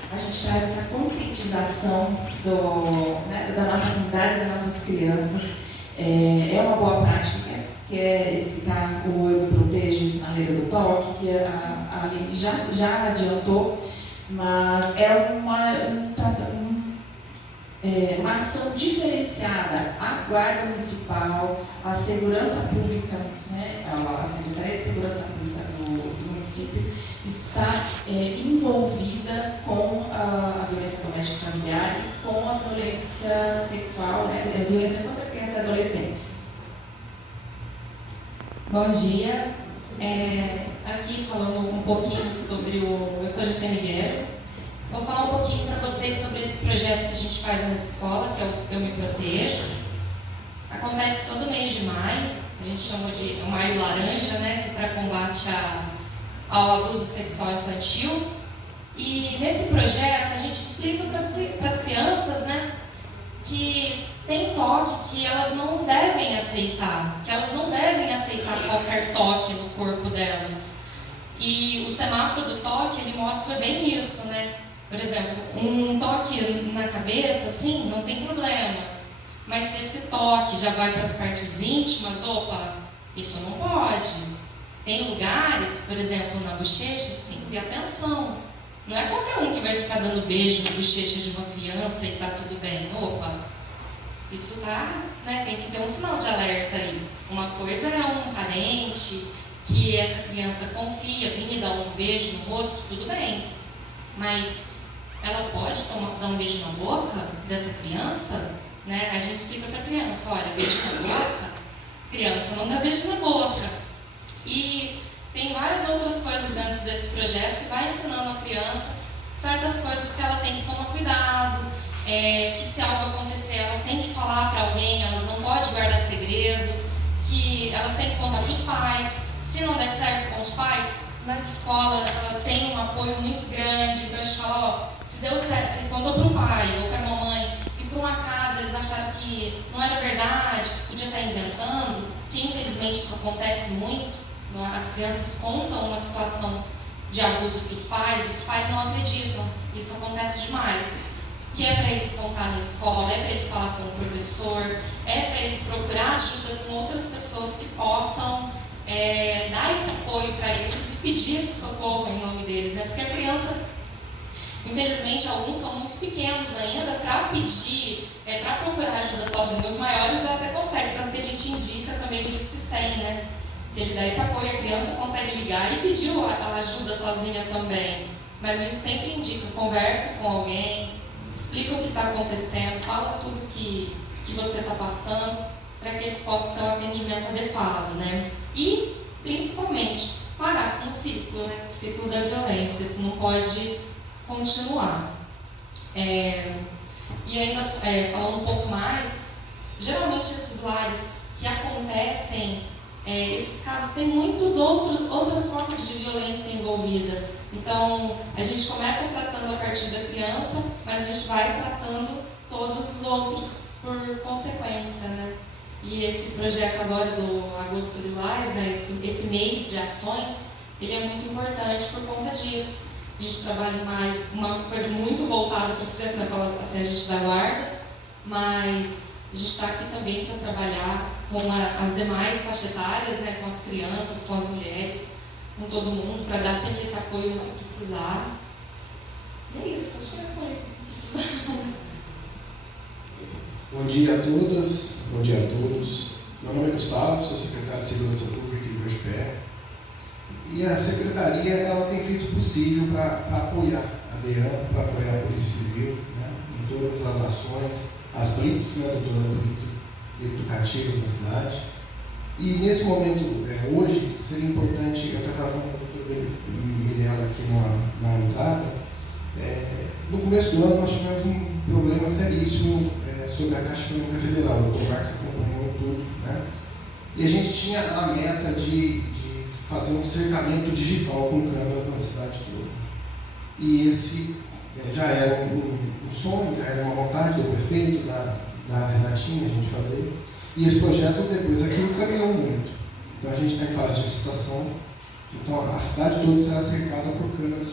a gente traz essa conscientização da nossa comunidade, das nossas crianças. É uma boa prática, que é explicar o Eu Me Protejo, o Sinaleiro do Toque, que a Aline já adiantou, mas é uma ação diferenciada. A Guarda Municipal, a Segurança Pública, né, a Secretaria de Segurança Pública do município está envolvida com a violência doméstica familiar e com a violência sexual, né, a violência contra crianças e adolescentes. Bom dia. Aqui falando um pouquinho sobre eu sou Gisele Guerra. Vou falar um pouquinho para vocês sobre esse projeto que a gente faz na escola, que é o Eu Me Protejo. Acontece todo mês de maio, a gente chama de Maio Laranja, né, que é para combate ao abuso sexual infantil. E nesse projeto a gente explica para as crianças, né, que tem toque que elas não devem aceitar, qualquer toque no corpo delas. E o semáforo do toque, ele mostra bem isso, né? Por exemplo, um toque na cabeça, assim, não tem problema. Mas se esse toque já vai para as partes íntimas, opa, isso não pode. Tem lugares, por exemplo, na bochecha, você tem que ter atenção. Não é qualquer um que vai ficar dando beijo na bochecha de uma criança e tá tudo bem. Opa, isso tá, né, tem que ter um sinal de alerta aí. Uma coisa é um parente que essa criança confia, vir e dar um beijo no rosto, tudo bem. Mas ela pode dar um beijo na boca dessa criança, né? A gente explica para a criança, olha, beijo na boca, criança não dá beijo na boca. E tem várias outras coisas dentro desse projeto que vai ensinando a criança certas coisas que ela tem que tomar cuidado, que se algo acontecer, elas têm que falar para alguém, elas não podem guardar segredo, que elas têm que contar para os pais. Se não der certo com os pais, na escola ela tem um apoio muito grande, então a gente fala, se deu certo, se contou para o pai ou para a mamãe, e por um acaso eles acharam que não era verdade, que podia estar inventando, que infelizmente isso acontece muito, as crianças contam uma situação de abuso para os pais e os pais não acreditam, isso acontece demais. Que é para eles contar na escola, é para eles falar com o professor, é para eles procurar ajuda com outras pessoas que possam dar esse apoio para eles e pedir esse socorro em nome deles, né? Porque a criança, infelizmente, alguns são muito pequenos ainda para pedir, para procurar ajuda sozinhos. Os maiores já até conseguem, tanto que a gente indica também o Disque 100, né? Que ele dá esse apoio, a criança consegue ligar e pedir a ajuda sozinha também. Mas a gente sempre indica, conversa com alguém, explica o que está acontecendo, fala tudo que você está passando, para que eles possam ter um atendimento adequado, né? E, principalmente, parar com o ciclo da violência. Isso não pode continuar. E ainda falando um pouco mais, geralmente esses lares que acontecem, esses casos têm outras formas de violência envolvida. Então, a gente começa tratando a partir da criança, mas a gente vai tratando todos os outros por consequência, né? E esse projeto agora do Agosto Lilás, né, esse mês de ações, ele é muito importante por conta disso. A gente trabalha em maio, uma coisa muito voltada para as crianças, né, assim, a gente dá guarda, mas a gente está aqui também para trabalhar com as demais faixas etárias, né, com as crianças, com as mulheres, com todo mundo, para dar sempre esse apoio no que precisar. E é isso, acho que é apoio que precisar. Bom dia a todas, bom dia a todos. Meu nome é Gustavo, sou secretário de Segurança Pública aqui do Guaxupé. E a secretaria ela tem feito o possível para apoiar a DEAN, para apoiar a Polícia Civil, né, em todas as ações, as blitz, né, doutora, as blitz educativas na cidade. E nesse momento, hoje, seria importante, eu estava falando com a doutora Mirella aqui na entrada, no começo do ano nós tivemos um problema seríssimo sobre a Caixa Econômica Federal, o doutor Marcos acompanhou tudo, né? E a gente tinha a meta de fazer um cercamento digital com câmeras na cidade toda. E esse já era um sonho, já era uma vontade do prefeito, da Renatinha, a gente fazer. E esse projeto, depois aquilo caminhou muito. Então a gente está em fase de licitação. Então a cidade toda será cercada por câmeras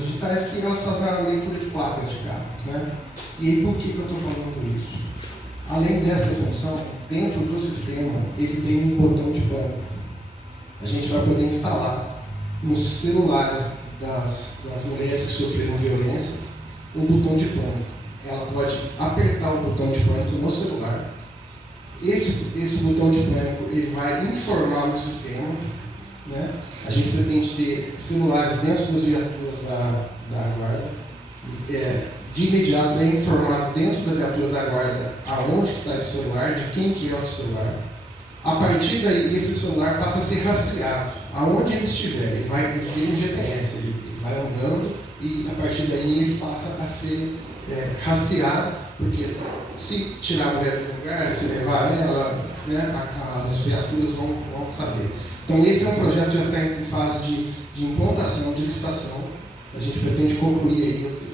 digitais que elas fazem a leitura de placas de carros, né? E aí por que eu estou falando isso? Além desta função, dentro do sistema, ele tem um botão de pânico. A gente vai poder instalar nos celulares das mulheres que sofreram violência um botão de pânico. Ela pode apertar o botão de pânico no celular. Esse botão de pânico ele vai informar o sistema, né? A gente pretende ter celulares dentro das viaturas da guarda. De imediato é informado dentro da viatura da guarda aonde está esse celular, de quem que é o celular. A partir daí, esse celular passa a ser rastreado. Aonde ele estiver, ele tem um GPS, ele vai andando e a partir daí ele passa a ser rastreado, porque se tirar a mulher do lugar, se levar ela, né, as viaturas vão saber. Então esse é um projeto que já está em fase de implantação, de licitação. A gente pretende concluir aí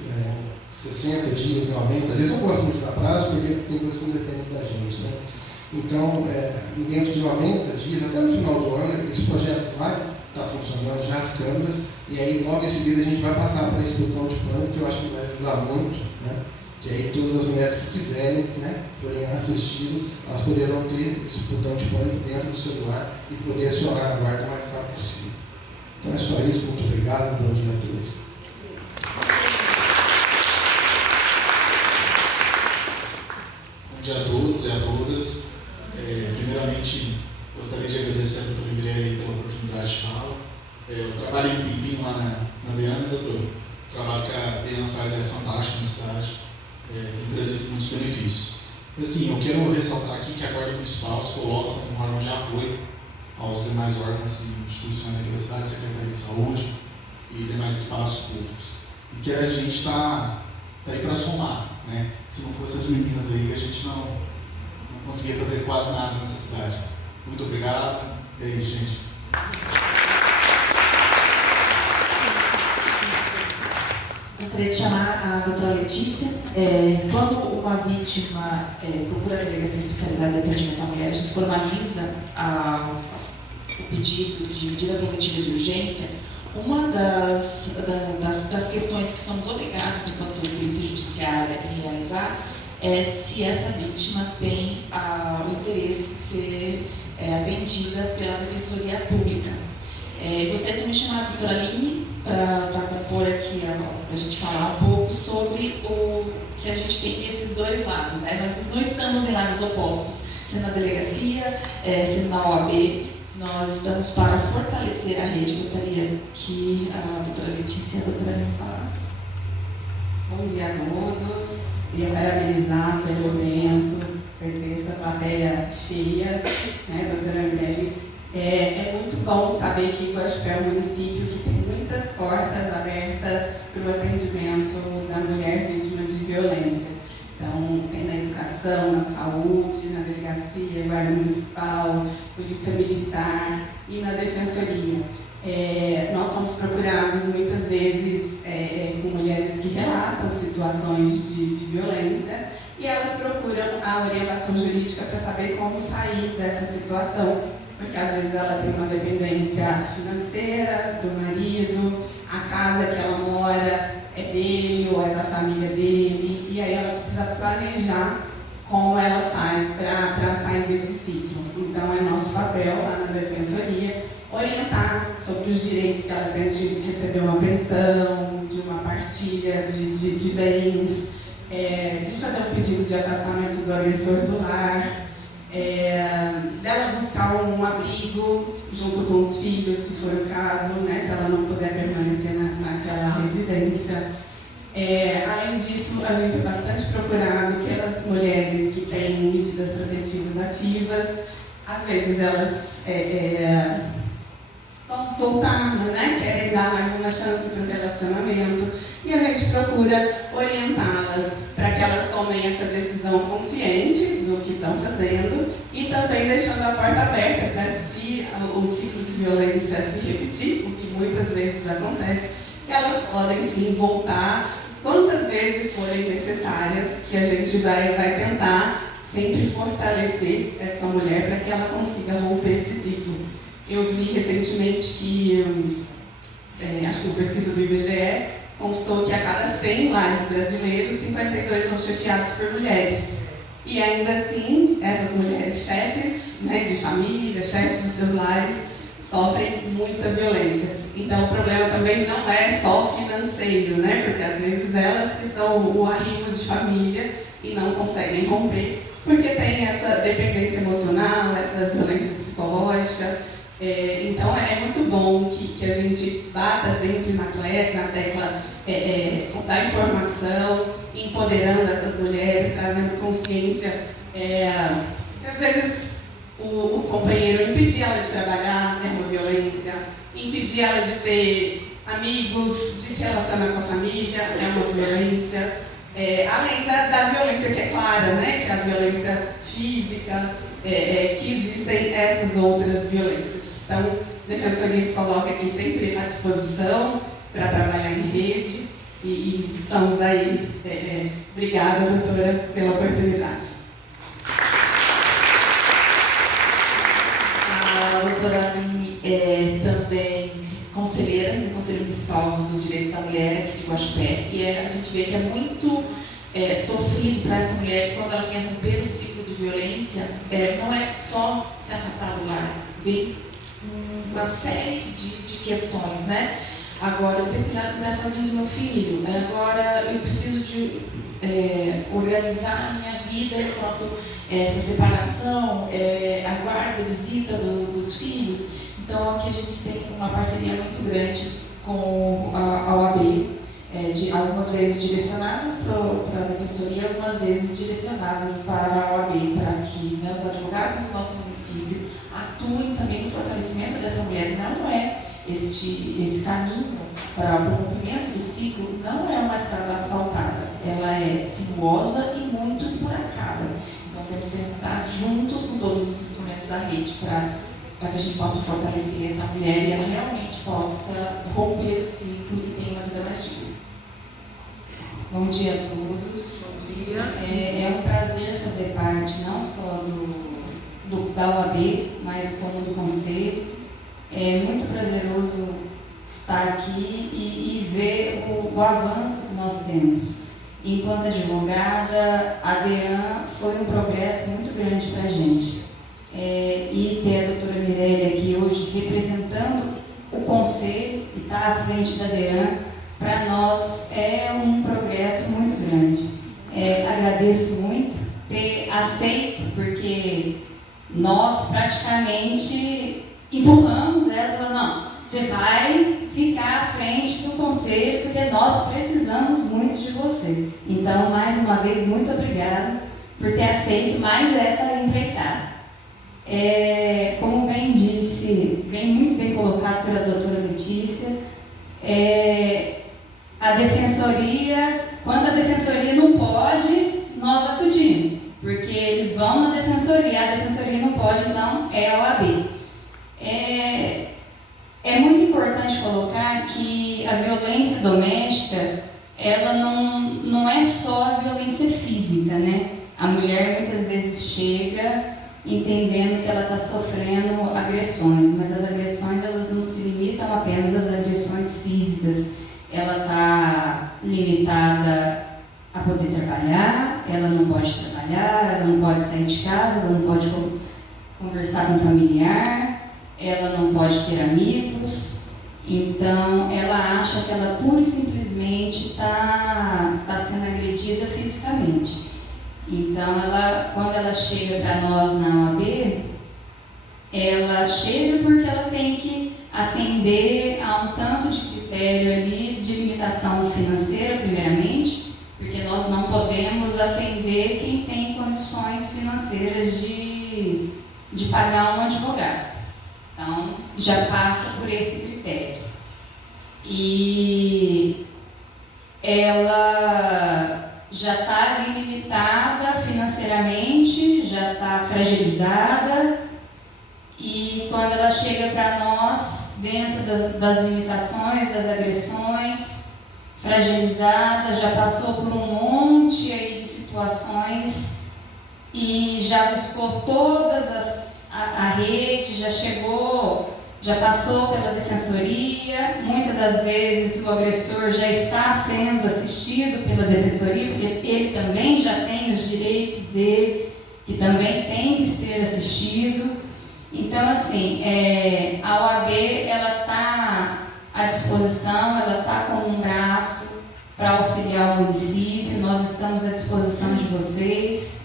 60 dias, 90 dias. Eu gosto muito de dar prazo, porque tem coisas que não dependem da gente, né? Então, dentro de 90 dias, até no final do ano, esse projeto vai estar funcionando, já as câmeras, e aí logo em seguida a gente vai passar para esse botão de pânico, que eu acho que vai ajudar muito, né? Que aí todas as mulheres que quiserem, né, forem assistidas, elas poderão ter esse botão de pânico dentro do celular e poder acionar a guarda o mais rápido possível. Então é só isso, muito obrigado, bom dia a todos. Bom dia a todos e a todas. Primeiramente, gostaria de agradecer a doutora Mirella pela oportunidade de fala. Eu trabalhei um tempinho lá na DEAN, né, doutora? O trabalho que a DEAN faz é fantástico na cidade, tem trazido muitos benefícios. Assim, eu quero ressaltar aqui que a Guarda Municipal se coloca como um órgão de apoio aos demais órgãos e instituições aqui da cidade, Secretaria de Saúde e demais espaços públicos. E que a gente está aí para somar, né? Se não fossem as meninas aí, a gente não conseguia fazer quase nada nessa cidade. Muito obrigado. É isso, gente. Gostaria de chamar a doutora Letícia. Quando uma vítima procura a delegacia especializada de atendimento à mulher, a gente formaliza o pedido de medida protetiva de urgência. Uma das questões que somos obrigados, enquanto polícia judiciária, em realizar é se essa vítima tem o interesse de ser atendida pela Defensoria Pública. Gostaria de também chamar a doutora Aline para compor aqui, para a gente falar um pouco sobre o que a gente tem desses dois lados, né? Nós não estamos em lados opostos, sendo na delegacia, sendo na OAB, nós estamos para fortalecer a rede. Gostaria que a doutora Letícia e a doutora Aline falassem. Bom dia a todos. Queria parabenizar pelo evento, por ter essa plateia cheia, né, doutora Mirelle. É muito bom saber que Guaxupé é um município que tem muitas portas abertas para o atendimento da mulher vítima de violência. Então, tem na educação, na saúde, na delegacia, guarda municipal, polícia militar e na defensoria. Nós somos procurados muitas vezes com mulheres que relatam situações de violência e elas procuram a orientação jurídica para saber como sair dessa situação, porque às vezes ela tem uma dependência financeira do marido, a casa que ela mora é dele ou é da família dele, e aí ela precisa planejar como ela faz para sair desse ciclo. Então é nosso papel lá na defensoria orientar sobre os direitos que ela tem de receber uma pensão, de uma partilha de bens, de fazer um pedido de afastamento do agressor do lar, dela buscar um abrigo junto com os filhos, se for o caso, né, se ela não puder permanecer naquela residência. Além disso, a gente é bastante procurado pelas mulheres que têm medidas protetivas ativas. Às vezes elas estão voltando, né, querem dar mais uma chance para o relacionamento, e a gente procura orientá-las para que elas tomem essa decisão consciente do que estão fazendo e também deixando a porta aberta para, se o ciclo de violência se repetir, o que muitas vezes acontece, que elas podem sim voltar quantas vezes forem necessárias, que a gente vai tentar sempre fortalecer essa mulher para que ela consiga romper esse ciclo. Eu vi recentemente que, acho que uma pesquisa do IBGE constou que a cada 100 lares brasileiros, 52 são chefiados por mulheres. E ainda assim, essas mulheres chefes, né, de família, chefes dos seus lares, sofrem muita violência. Então o problema também não é só financeiro, né, porque às vezes elas que são o arrimo de família e não conseguem romper, porque tem essa dependência emocional, essa violência psicológica. Então é muito bom que a gente bata sempre na tecla da informação, empoderando essas mulheres, trazendo consciência. Às vezes o companheiro impedir ela de trabalhar é uma violência, impedir ela de ter amigos, de se relacionar com a família é uma violência. Além da violência que é clara, né, que é a violência física, que existem essas outras violências. Então, a Defensoria se coloca aqui sempre à disposição para trabalhar em rede e estamos aí. Obrigada, doutora, pela oportunidade. A doutora Aline é também conselheira do Conselho Municipal dos Direitos da Mulher aqui de Guaxupé, e a gente vê que é muito sofrido para essa mulher quando ela quer romper o ciclo de violência. Não é só se afastar do lar, vem uma série de questões, né? Agora eu vou ter que cuidar sozinho do meu filho, agora eu preciso de organizar a minha vida enquanto essa separação, a guarda, a visita dos filhos. Então aqui a gente tem uma parceria muito grande com a OAB, algumas vezes direcionadas para a Defensoria, algumas vezes direcionadas para a OAB, para que, né, os advogados do nosso município atuem também no fortalecimento dessa mulher. Não é esse caminho para o rompimento do ciclo, não é uma estrada asfaltada, ela é sinuosa e muito esburacada. Então temos que sentar juntos com todos os instrumentos da rede para que a gente possa fortalecer essa mulher e ela realmente possa romper o ciclo e ter uma vida mais digna. Bom dia a todos. Bom dia. É um prazer fazer parte não só da OAB, mas como do Conselho. É muito prazeroso estar aqui e ver o avanço que nós temos. Enquanto advogada, a DEAN foi um progresso muito grande para a gente. E ter a doutora Mirelle aqui hoje representando o Conselho e estar à frente da DEAN, para nós é um progresso muito grande. Agradeço muito ter aceito, porque nós praticamente empurramos ela, falando, não, você vai ficar à frente do conselho, porque nós precisamos muito de você. Então, mais uma vez, muito obrigada por ter aceito mais essa empreitada. Como bem disse, muito bem colocado pela doutora Letícia, a defensoria, quando a defensoria não pode, nós acudimos, porque eles vão na defensoria, a defensoria não pode, então é a OAB. É muito importante colocar que a violência doméstica, ela não é só a violência física, né? A mulher muitas vezes chega entendendo que ela está sofrendo agressões, mas as agressões elas não se limitam apenas às agressões físicas. Ela está limitada a poder trabalhar, ela não pode trabalhar, ela não pode sair de casa, ela não pode conversar com o familiar, ela não pode ter amigos. Então, ela acha que ela pura e simplesmente está sendo agredida fisicamente. Então, quando ela chega para nós na OAB, ela chega porque ela tem que atender a um tanto de critério ali de limitação financeira, primeiramente, porque nós não podemos atender quem tem condições financeiras de pagar um advogado. Então, já passa por esse critério. E ela já está ali limitada financeiramente, já está fragilizada, e quando ela chega para nós, dentro das limitações, das agressões, fragilizada, já passou por um monte aí de situações e já buscou todas a rede, já chegou, já passou pela defensoria, muitas das vezes o agressor já está sendo assistido pela defensoria, porque ele também já tem os direitos dele, que também tem que ser assistido. Então, assim, a OAB, ela está à disposição, ela está com um braço para auxiliar o município, nós estamos à disposição de vocês.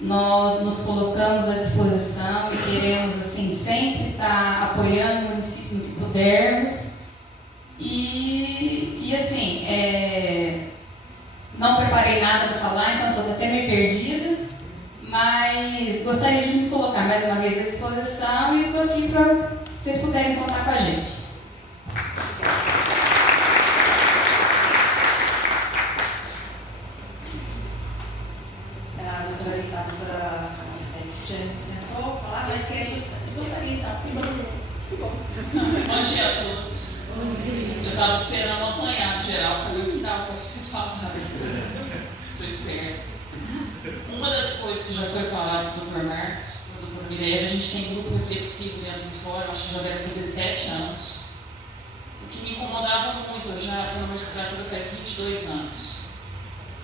Nós nos colocamos à disposição e queremos, assim, sempre estar apoiando o município no que pudermos. E assim, não preparei nada para falar, então estou até meio perdida, mas gostaria de nos colocar mais uma vez à disposição e estou aqui para vocês puderem contar com a gente. A doutora Cristiane dispensou a palavra, mas gostaria então. Bom dia a todos. Eu estava esperando apanhar geral para eu final para você falar. Estou esperto. Uma das coisas que já foi falada do Dr. Marcos, do Dr. Mirella, a gente tem grupo reflexivo dentro do fórum, acho que já deve fazer 7 anos. O que me incomodava muito, eu já estou na magistratura faz 22 anos.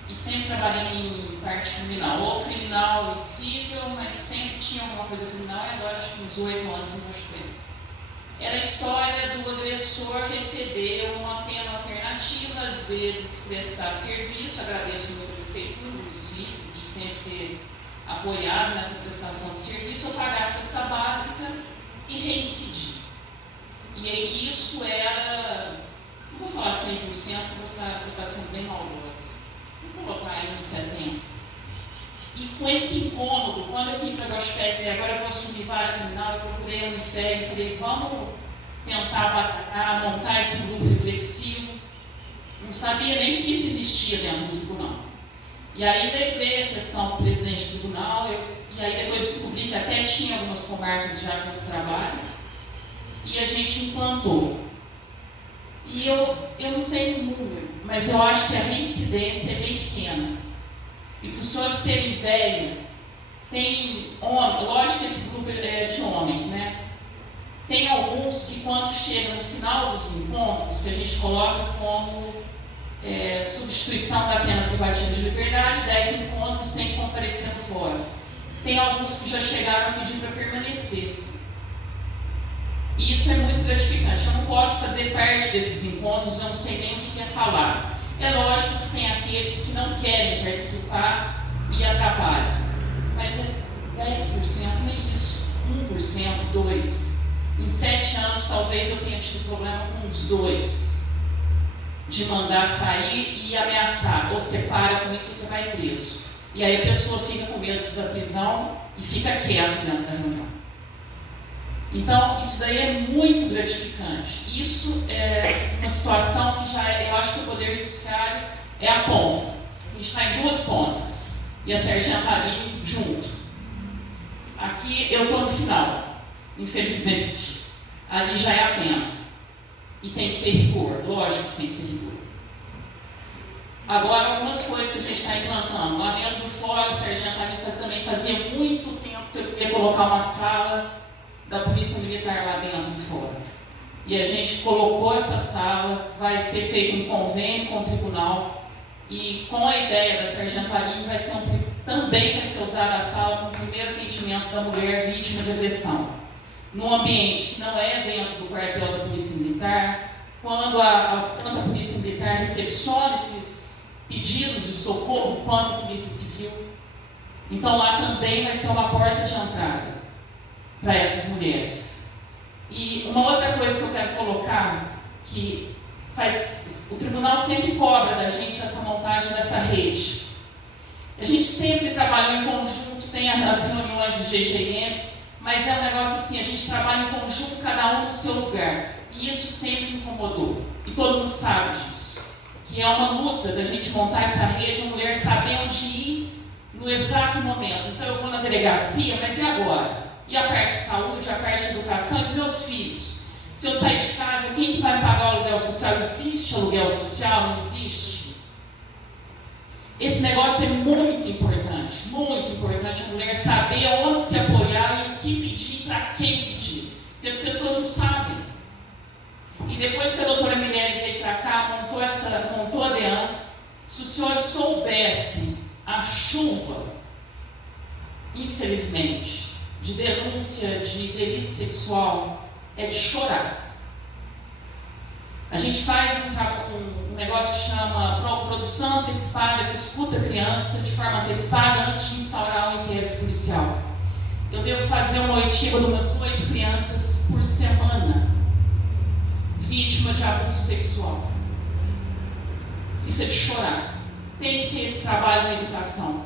E sempre trabalhei em parte criminal, ou criminal e civil, mas sempre tinha alguma coisa criminal, e agora acho que uns 8 anos eu gostei. Era a história do agressor receber uma pena alternativa, às vezes prestar serviço. Agradeço muito a prefeitura, o município, de sempre ter apoiado nessa prestação de serviço, ou pagar a cesta básica e reincidir. E isso era, não vou falar 100%, porque está sendo bem maldosa. Vou colocar aí uns 70%. E com esse incômodo, quando eu vim para a Gospel, falei, agora eu vou assumir vara criminal, eu procurei a Unifé e falei, vamos tentar batalhar, montar esse grupo reflexivo. Não sabia nem se isso existia dentro do tribunal. E aí levei a questão para o presidente do tribunal, e aí depois descobri que até tinha algumas comarcas já com esse trabalho, e a gente implantou. E eu não tenho número, mas eu acho que a reincidência é bem pequena. E para os senhores terem ideia, tem homens, lógico que esse grupo é de homens, né? Tem alguns que quando chega no final dos encontros, que a gente coloca como substituição da pena privativa de liberdade, 10 encontros tem que comparecer no fórum. Tem alguns que já chegaram a pedir para permanecer. E isso é muito gratificante. Eu não posso fazer parte desses encontros, eu não sei nem o que é falar. É lógico que tem aqueles que não querem participar e atrapalham. Mas é 10%, nem isso. 1%, 2%. Em 7 anos, talvez eu tenha tido problema com os 2. De mandar sair e ameaçar. Ou você para com isso, ou você vai preso. E aí a pessoa fica com medo da prisão e fica quieto dentro da reunião. Então, isso daí é muito gratificante. Isso é uma situação que eu acho que o Poder Judiciário é a ponta. A gente está em 2 pontas. E a Sargento Aline junto. Aqui eu estou no final, infelizmente. Ali já é a pena. E tem que ter rigor. Lógico que tem que ter rigor. Agora, algumas coisas que a gente está implantando. Lá dentro do fórum, a Sargento Aline também fazia muito tempo que eu queria colocar uma sala da Polícia Militar lá dentro do fórum. E a gente colocou essa sala, vai ser feito um convênio com o tribunal e com a ideia da Sargento Aline também vai ser usada a sala para o primeiro atendimento da mulher vítima de agressão. Num ambiente que não é dentro do quartel da Polícia Militar, quando a Polícia Militar recepciona esses pedidos de socorro quanto a Polícia Civil. Então lá também vai ser uma porta de entrada para essas mulheres. E uma outra coisa que eu quero colocar, que o tribunal sempre cobra da gente essa montagem dessa rede. A gente sempre trabalhou em conjunto, tem as reuniões do GGM, mas é um negócio assim, a gente trabalha em conjunto, cada um no seu lugar. E isso sempre incomodou. E todo mundo sabe disso. Que é uma luta da gente montar essa rede, a mulher saber onde ir no exato momento. Então eu vou na delegacia, mas e agora? E a parte de saúde, a parte de educação, os meus filhos? Se eu sair de casa, quem que vai pagar o aluguel social? Existe aluguel social? Não existe? Esse negócio é muito importante a mulher saber onde se apoiar e o que pedir, para quem pedir. Porque as pessoas não sabem. E depois que a doutora Mirelle veio para cá, montou a DEAN, se os senhores soubessem a chuva, infelizmente, de denúncia de delito sexual, é de chorar. A gente faz um negócio que chama produção antecipada, que escuta a criança de forma antecipada antes de instaurar um inquérito policial. Eu devo fazer uma oitiva de umas 8 crianças por semana vítima de abuso sexual. Isso é de chorar. Tem que ter esse trabalho na educação.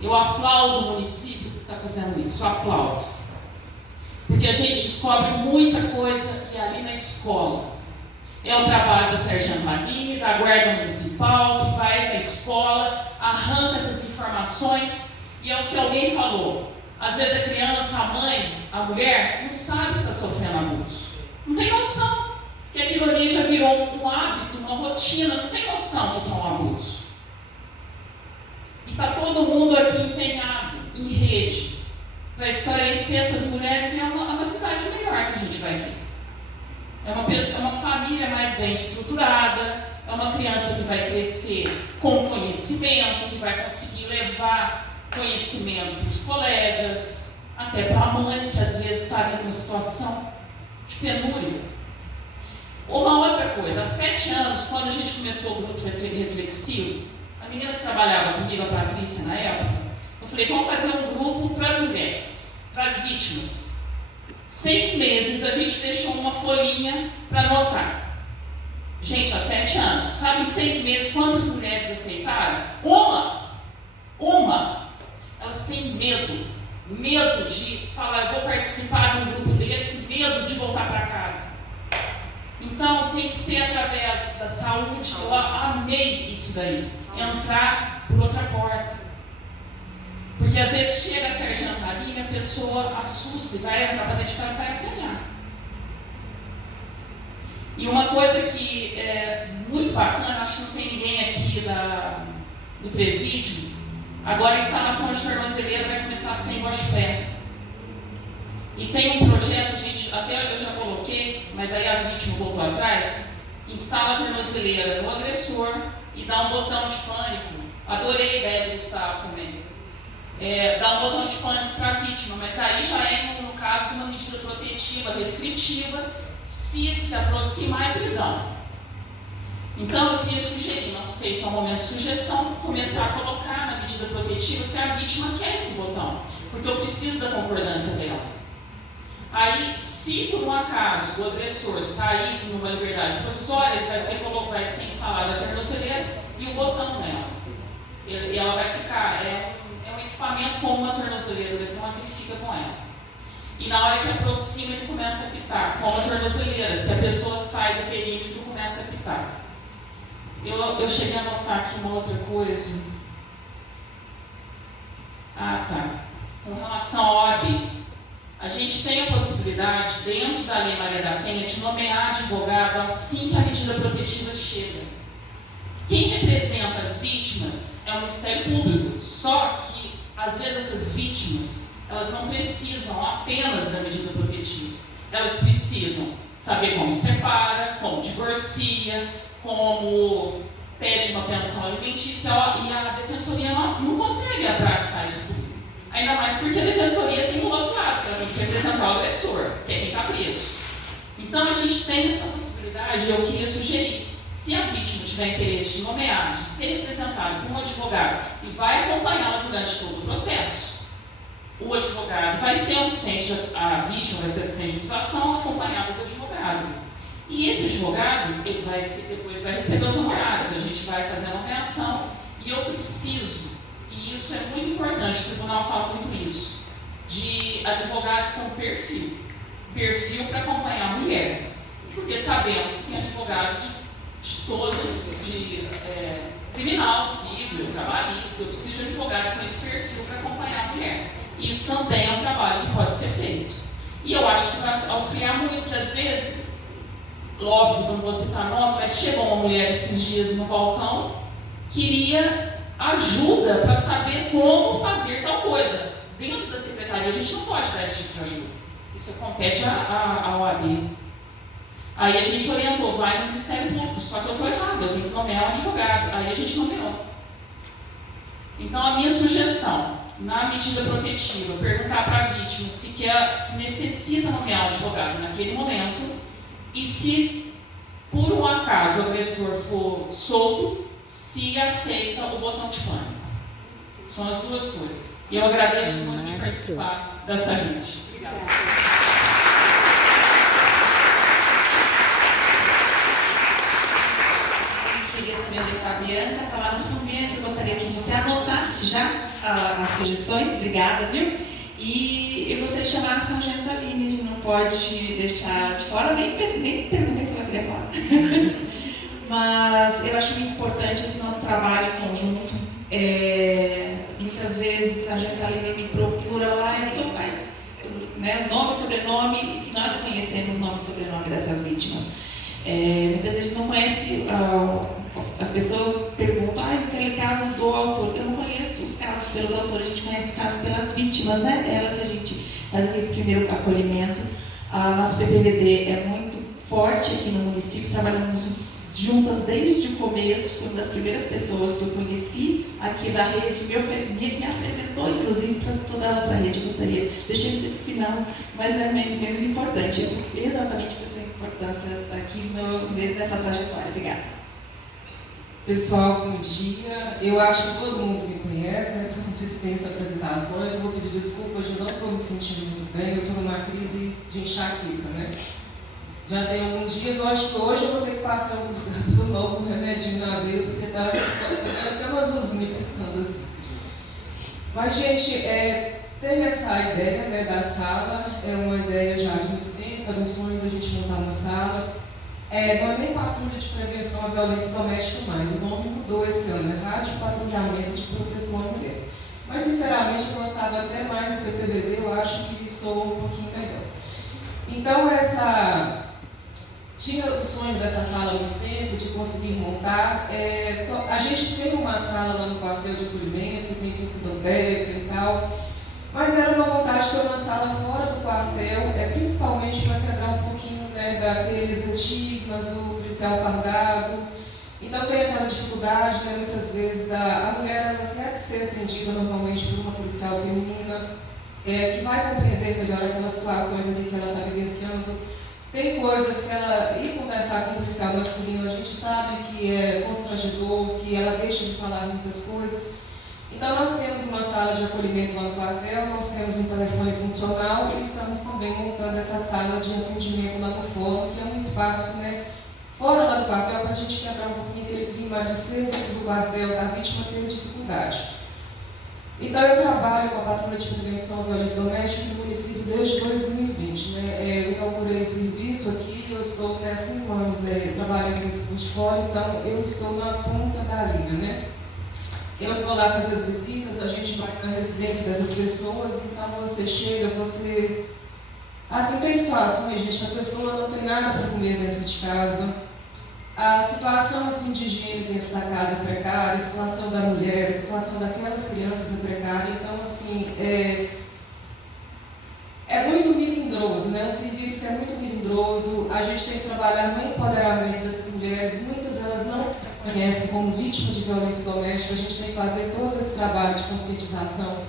Eu aplaudo o município que está fazendo isso, eu aplaudo. Porque a gente descobre muita coisa e ali na escola. É o trabalho da Sargento Aline, da Guarda Municipal, que vai na escola, arranca essas informações, e é o que alguém falou. Às vezes a criança, a mãe, a mulher, não sabe que está sofrendo abuso. Não tem noção que aquilo ali já virou um hábito, uma rotina, não tem noção do que é um abuso. E está todo mundo aqui empenhado, em rede, para esclarecer essas mulheres, e é uma cidade melhor que a gente vai ter. É uma família mais bem estruturada, é uma criança que vai crescer com conhecimento, que vai conseguir levar conhecimento para os colegas, até para a mãe, que às vezes está em uma situação de penúria. Uma outra coisa, há 7 anos, quando a gente começou o grupo reflexivo, a menina que trabalhava comigo, a Patrícia, na época, eu falei, vamos fazer um grupo para as mulheres, para as vítimas. 6 meses a gente deixou uma folhinha para anotar. Gente, há 7 anos, sabe em 6 meses quantas mulheres aceitaram? Uma. Elas têm medo de falar, eu vou participar de um grupo desse, medo de voltar para casa. Então tem que ser através da saúde. Eu amei isso daí, entrar por outra porta. Porque às vezes chega a Sargento Aline, a pessoa assusta e vai entrar para dentro de casa e vai apanhar. E uma coisa que é muito bacana, acho que não tem ninguém aqui do presídio, agora a instalação de tornozeleira vai começar a ser em Guaxupé. E tem um projeto, até eu já coloquei, mas aí a vítima voltou atrás, instala a tornozeleira no agressor e dá um botão de pânico. Adorei a ideia do Gustavo também. Dá um botão de pânico para a vítima, mas aí já é, no caso, de uma medida protetiva, restritiva, se aproximar é prisão. Então eu queria sugerir, não sei se é um momento de sugestão, começar a colocar na medida protetiva se a vítima quer esse botão, porque eu preciso da concordância dela. Aí, se por um acaso o agressor sair numa liberdade provisória, ele vai ser instalada a tornozeleira e o botão nela. E ela vai ficar, é um equipamento com uma tornozeleira eletrônica que fica com ela. E na hora que aproxima, ele começa a apitar com a tornozeleira. Se a pessoa sai do perímetro, começa a apitar. Eu cheguei a notar aqui uma outra coisa. Ah, tá. Com relação ao OAB, a gente tem a possibilidade, dentro da Lei Maria da Penha, de nomear advogado assim que a medida protetiva chega. Quem representa as vítimas é o Ministério Público, só que, às vezes, essas vítimas, elas não precisam apenas da medida protetiva. Elas precisam saber como separa, como divorcia, como pede uma pensão alimentícia, e a Defensoria não consegue abraçar isso tudo. Ainda mais porque a Defensoria tem um outro lado, que ela tem que representar o agressor, que é quem está preso. Então, a gente tem essa possibilidade, eu queria sugerir, se a vítima tiver interesse de nomear, de ser representada por um advogado e vai acompanhá-la durante todo o processo, o advogado vai ser assistente, a vítima vai ser assistente de acusação acompanhada do advogado. E esse advogado, ele depois vai receber os honorários, a gente vai fazer a nomeação. E eu preciso, e isso é muito importante, o tribunal fala muito isso, de advogados com perfil para acompanhar a mulher. Porque sabemos que tem advogado de todas, criminal, civil, trabalhista, eu preciso de advogado com esse perfil para acompanhar a mulher. Isso também é um trabalho que pode ser feito. E eu acho que vai auxiliar muito, porque às vezes, óbvio, não vou citar nome, mas chegou uma mulher esses dias no balcão, queria ajuda para saber como fazer tal coisa. Dentro da secretaria, a gente não pode dar esse tipo de ajuda. Isso compete à OAB. Aí a gente orientou, vai no Ministério Público, só que eu estou errada, eu tenho que nomear um advogado. Aí a gente nomeou. Então, a minha sugestão, na medida protetiva, perguntar para a vítima se necessita nomear um advogado naquele momento e se, por um acaso, o agressor for solto, se aceita o botão de pânico. São as duas coisas. E eu agradeço muito de participar dessa rede. Obrigada. Queria saber onde está a Bianca, está lá no fundamento. Eu gostaria que você anotasse já as sugestões, obrigada, viu? E eu gostaria de chamar a Sargento Aline, a gente não pode deixar de fora, nem perguntei se ela queria falar. Mas eu acho muito importante esse nosso trabalho em conjunto. Muitas vezes a Sargento Aline me procura lá, então faz nome, sobrenome, e que nós conhecemos o nome e sobrenome dessas vítimas. Muitas vezes não conhece, as pessoas perguntam, aquele caso do autor. Eu não conheço os casos pelos autores, a gente conhece casos pelas vítimas, né? Ela que a gente faz esse primeiro acolhimento. A nossa PPVD é muito forte aqui no município, trabalhamos juntas desde o começo, foi uma das primeiras pessoas que eu conheci aqui da rede, me apresentou inclusive para toda a outra rede. Eu gostaria, deixei isso para o final, mas é menos importante, exatamente por sua importância aqui nessa trajetória. Obrigada. Pessoal, bom dia. Eu acho que todo mundo me conhece, né? Estou suspensa apresentações. Eu vou pedir desculpas, eu não estou me sentindo muito bem. Eu estou numa crise de enxaqueca, né? Já tem alguns dias, eu acho que hoje eu vou ter que passar um remedinho na beira, porque está até umas luzinhas piscando assim. Mas, gente, tem essa ideia, né, da sala, é uma ideia já de muito tempo, era um sonho da gente montar uma sala. Não é nem patrulha de prevenção à violência doméstica mais, o nome mudou esse ano, é Rádio Patrulhamento de Proteção à Mulher. Mas, sinceramente, eu gostava até mais do PPVD, eu acho que soa um pouquinho melhor. Então, tinha o sonho dessa sala há muito tempo, de conseguir montar. A gente tem uma sala lá no quartel de acolhimento, que tem biblioteca e tal, mas era uma vontade de ter uma sala fora do quartel, principalmente para quebrar um pouquinho, né, daqueles estigmas do policial fardado. Então tem aquela dificuldade, né, muitas vezes, a mulher ela quer ser atendida normalmente por uma policial feminina, que vai compreender melhor aquelas situações ali que ela está vivenciando. Tem coisas que ela ir conversar com o policial masculino, a gente sabe que é constrangedor, que ela deixa de falar muitas coisas. Então, nós temos uma sala de acolhimento lá no quartel, nós temos um telefone funcional e estamos também montando essa sala de atendimento lá no fórum, que é um espaço, né, fora lá do quartel, para a gente quebrar um pouquinho aquele clima de ser dentro do quartel, da vítima ter dificuldade. Então, eu trabalho com a Patrulha de Prevenção à Violência Doméstica no município desde 2020. Né? Eu inaugurei o serviço aqui, eu estou há 5 anos, né, trabalhando nesse portfólio, então eu estou na ponta da linha. Né? Eu vou lá fazer as visitas, a gente vai na residência dessas pessoas, então você chega, você... Assim, tem situações, gente, a pessoa não tem nada para comer dentro de casa, a situação assim, de higiene dentro da casa é precária, a situação da mulher, a situação daquelas crianças é precária, então, assim, é muito melindroso, né? Um serviço que é muito melindroso, a gente tem que trabalhar no empoderamento dessas mulheres, muitas elas não conhecem como vítima de violência doméstica, a gente tem que fazer todo esse trabalho de conscientização.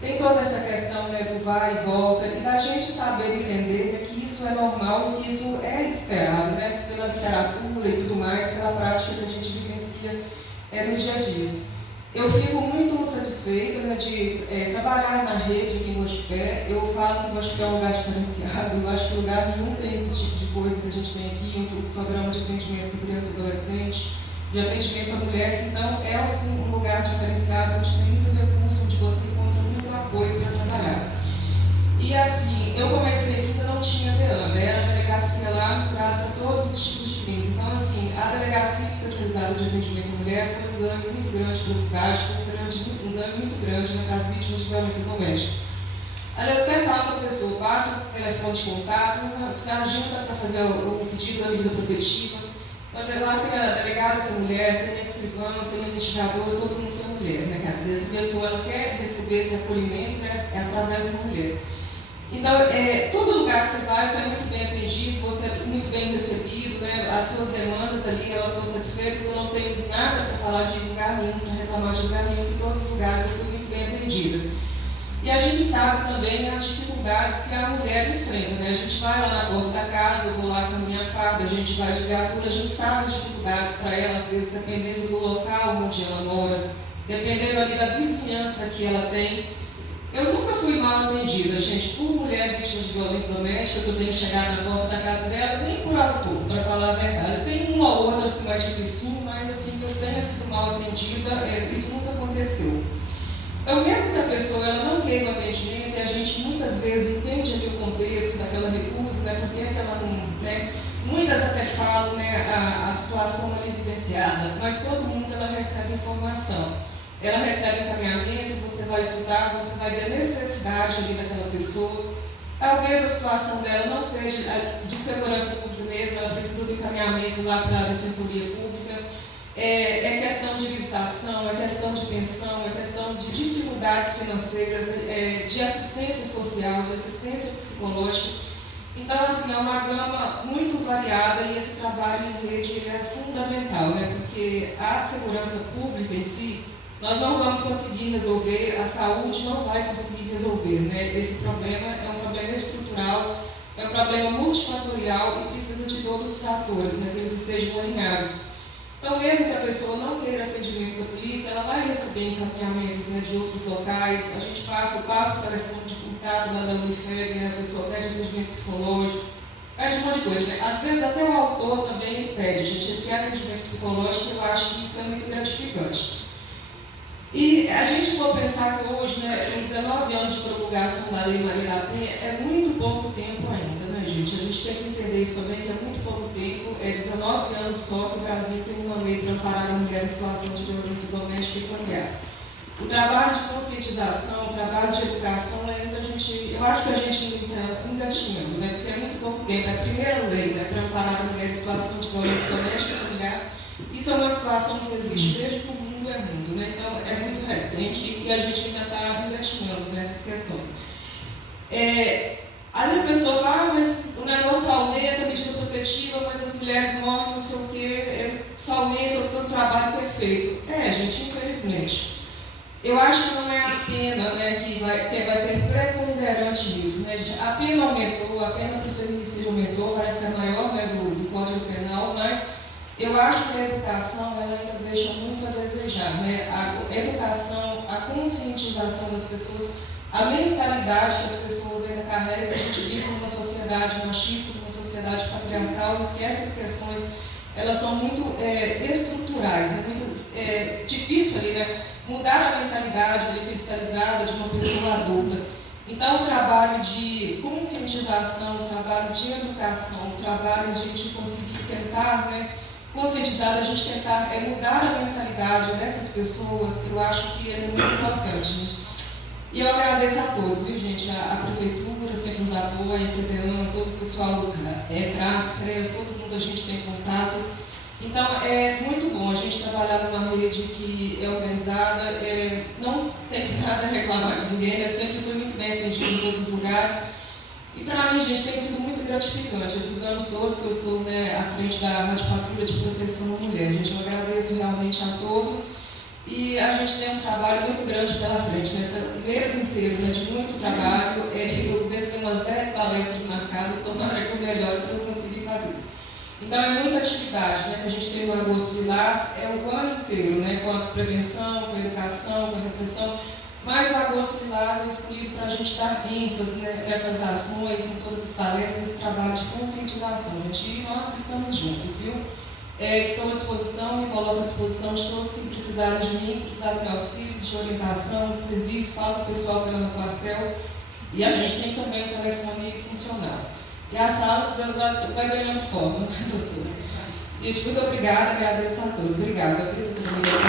Tem toda essa questão, né, do vai e volta, e da gente saber entender, né, que isso é normal e que isso é esperado, né, pela literatura e tudo mais, pela prática que a gente vivencia no dia a dia. Eu fico muito satisfeita, né, de trabalhar na rede aqui em Guaxupé. Eu falo que Guaxupé é um lugar diferenciado, eu acho que lugar nenhum tem esse tipo de coisa que a gente tem aqui, um fluxograma de atendimento para criança e adolescente, de atendimento à mulher, então é assim um lugar diferenciado, onde tem muito recurso, onde você encontra muito apoio para trabalhar. E assim, eu comecei aqui ainda não tinha DEAN, era a delegacia lá misturada para todos os tipos de crimes. Então assim, a delegacia especializada de atendimento à mulher foi um ganho muito grande para a cidade, foi um ganho muito grande, né, para as vítimas de violência doméstica. Ali eu até falo para a pessoa, passa o telefone de contato, você agenda para fazer o pedido da medida protetiva. Lá tem a delegada que é mulher, tem a escrivã, tem a investigadora, todo mundo que é mulher, né? Às vezes a pessoa ela quer receber esse acolhimento, né, através de uma mulher. Então, todo lugar que você vai, você é muito bem atendido, você é muito bem recebido, né? As suas demandas ali, elas são satisfeitas, eu não tenho nada para falar de lugar nenhum, para reclamar de lugar nenhum, que em todos os lugares eu fui muito bem atendida. E a gente sabe também as dificuldades que a mulher enfrenta, né? A gente vai lá na porta da casa, eu vou lá com a minha farda, a gente vai de viatura, a gente sabe as dificuldades para ela, às vezes dependendo do local onde ela mora, dependendo ali da vizinhança que ela tem. Eu nunca fui mal atendida, gente, por mulher vítima de violência doméstica, que eu tenho chegado na porta da casa dela, nem por autor, para falar a verdade. Tem uma ou outra assim mais difícil, mas assim, que eu tenha sido mal atendida, isso nunca aconteceu. Então, mesmo que a pessoa ela não queira o atendimento, e a gente muitas vezes entende ali o contexto daquela recusa, né, porque aquela não, né, muitas até falam, né, a situação ali vivenciada, mas todo mundo ela recebe informação. Ela recebe encaminhamento, você vai escutar, você vai ver a necessidade ali daquela pessoa. Talvez a situação dela não seja de segurança pública mesmo, ela precisa do encaminhamento lá para a Defensoria Pública. É questão de visitação, é questão de pensão, é questão de dificuldades financeiras, de assistência social, de assistência psicológica. Então, assim, é uma gama muito variada e esse trabalho em rede ele é fundamental, né? Porque a segurança pública em si, nós não vamos conseguir resolver, a saúde não vai conseguir resolver, né? Esse problema é um problema estrutural, é um problema multifatorial e precisa de todos os atores, né? Que eles estejam alinhados. Então, mesmo que a pessoa não queira atendimento da polícia, ela vai receber encaminhamentos, né, de outros locais. A gente passa o telefone de contato lá da Unifeg, né, a pessoa pede atendimento psicológico, pede um monte de coisa. Né? Às vezes até o autor também ele pede, gente, ele quer atendimento psicológico, eu acho que isso é muito gratificante. E a gente for pensar que hoje, né, são 19 anos de promulgação da Lei Maria da Penha, é muito pouco tempo ainda, né, gente? A gente tem que entender isso também, que é muito pouco tempo, 19 anos só que o Brasil tem uma lei para amparar a mulher em situação de violência doméstica e familiar. O trabalho de conscientização, o trabalho de educação, ainda eu acho que a gente ainda está engatinhando, né, porque é muito pouco tempo. É a primeira lei, né, para amparar a mulher em situação de violência doméstica e familiar. Isso é uma situação que existe desde que o mundo é mundo, né? Então é muito recente e a gente ainda está engatinhando nessas questões. Aí a pessoa fala, mas o negócio aumenta, a medida protetiva, mas as mulheres morrem, não sei o quê, só aumenta todo o trabalho que é feito. Gente, infelizmente. Eu acho que não é a pena, né, que vai ser preponderante nisso, né, gente? A pena aumentou, a pena para o feminicídio aumentou, parece que é maior, né, do Código Penal, mas Eu acho que a educação ela ainda deixa muito a desejar, né? A educação, a conscientização das pessoas, a mentalidade que as pessoas ainda carregam, que a gente vive numa sociedade machista, numa sociedade patriarcal, e que essas questões elas são muito estruturais, né? Muito difícil ali, né? Mudar a mentalidade ali, cristalizada de uma pessoa adulta. Então, o trabalho de conscientização, o trabalho de educação, o trabalho de a gente conseguir tentar, né, conscientizar, a gente tentar mudar a mentalidade dessas pessoas, eu acho que é muito importante, gente. E eu agradeço a todos, viu, gente? A Prefeitura sempre nos apoia, a ITDAN, todo o pessoal do CRAS, CREAS, todo mundo a gente tem contato. Então, é muito bom a gente trabalhar numa rede que é organizada, não tem nada a reclamar de ninguém, né? Sempre foi muito bem atendido em todos os lugares. E para mim, gente, tem sido muito gratificante esses anos todos que eu estou, né, à frente da Rádio Patrulha de Proteção à Mulher. Gente, eu agradeço realmente a todos e a gente tem um trabalho muito grande pela frente, nesse mês inteiro, né, de muito trabalho. Eu devo ter umas 10 palestras marcadas, tomara que eu melhore para eu conseguir fazer. Então, é muita atividade, né, que a gente tem no Agosto Lilás, o ano inteiro, né, com a prevenção, com a educação, com a repressão, mas o Agosto Lilás é escolhido para a gente dar ênfase, né, nessas ações, em todas as palestras, esse trabalho de conscientização, gente, e nós estamos juntos, viu? Estou à disposição, me coloco à disposição de todos que precisarem de mim, precisarem de meu auxílio, de orientação, de serviço, falo com o pessoal que no quartel, e a gente tem também o telefone funcional. E as salas vai ganhando forma, né, doutora? Gente, muito obrigada, agradeço a todos. Obrigada, viu, doutora Miguel?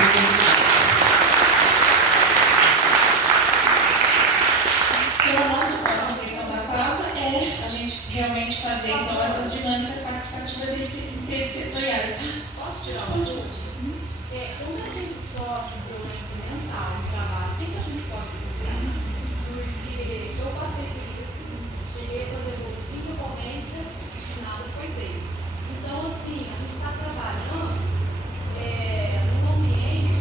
Então, a nossa próxima questão da pauta é a gente realmente fazer, então, essas dinâmicas participativas intersetoriais. Pode. Quando a gente sofre violência mental no trabalho, o que a gente pode fazer? Porque eu passei por isso, cheguei a fazer boletim de ocorrência e nada foi feito. Então, assim, a gente está trabalhando num ambiente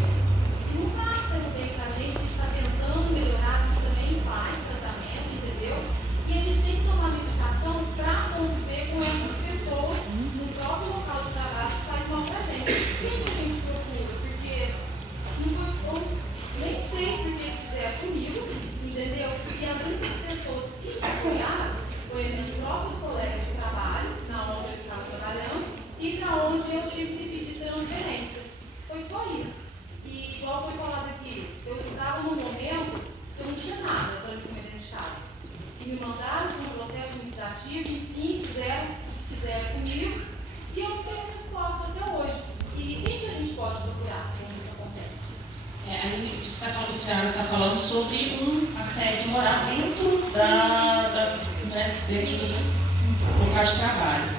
que não está sendo bem para a gente está tentando melhorar, a gente também faz tratamento, entendeu? E a gente tem que tomar medicação para conviver com essas pessoas no próprio local do trabalho que faz mal para a gente. Quem que a gente procura? Porque eu nem sei por que fizeram comigo, entendeu? Porque as únicas pessoas que me apoiaram foram meus próprios colegas de trabalho, na onde eu estava trabalhando, e para onde eu tive que pedir transferência. Foi só isso. E, igual foi falado aqui, eu estava num momento que eu não tinha nada para me identificar. E me mandaram para um processo administrativo, enfim, fizeram comigo, e eu não tenho resposta até hoje. E quem que a gente pode procurar quando isso acontece? Aí o senhor está falando sobre um assédio moral dentro dentro do seu local de trabalho.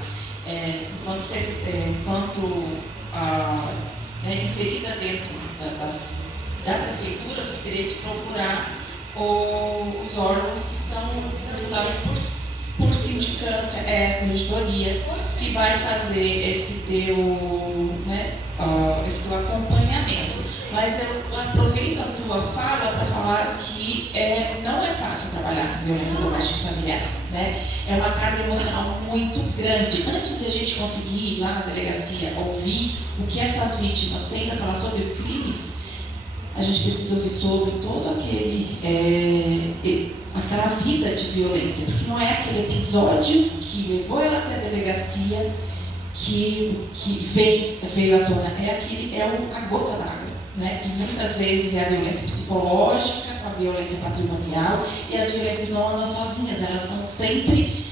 Inserida dentro da prefeitura, você teria que procurar os órgãos que são responsáveis por sindicância, corregedoria, que vai fazer esse teu acompanhamento. Mas eu aproveito a tua fala para falar que não é fácil trabalhar com violência doméstica e familiar, né? É uma carga emocional muito grande. Antes de a gente conseguir ir lá na delegacia ouvir o que essas vítimas têm para falar sobre os crimes, a gente precisa ouvir sobre todo aquela vida de violência, porque não é aquele episódio que levou ela até a delegacia que veio à tona, a gota d'água, né? E muitas vezes é a violência psicológica, a violência patrimonial, e as violências não andam sozinhas, elas estão sempre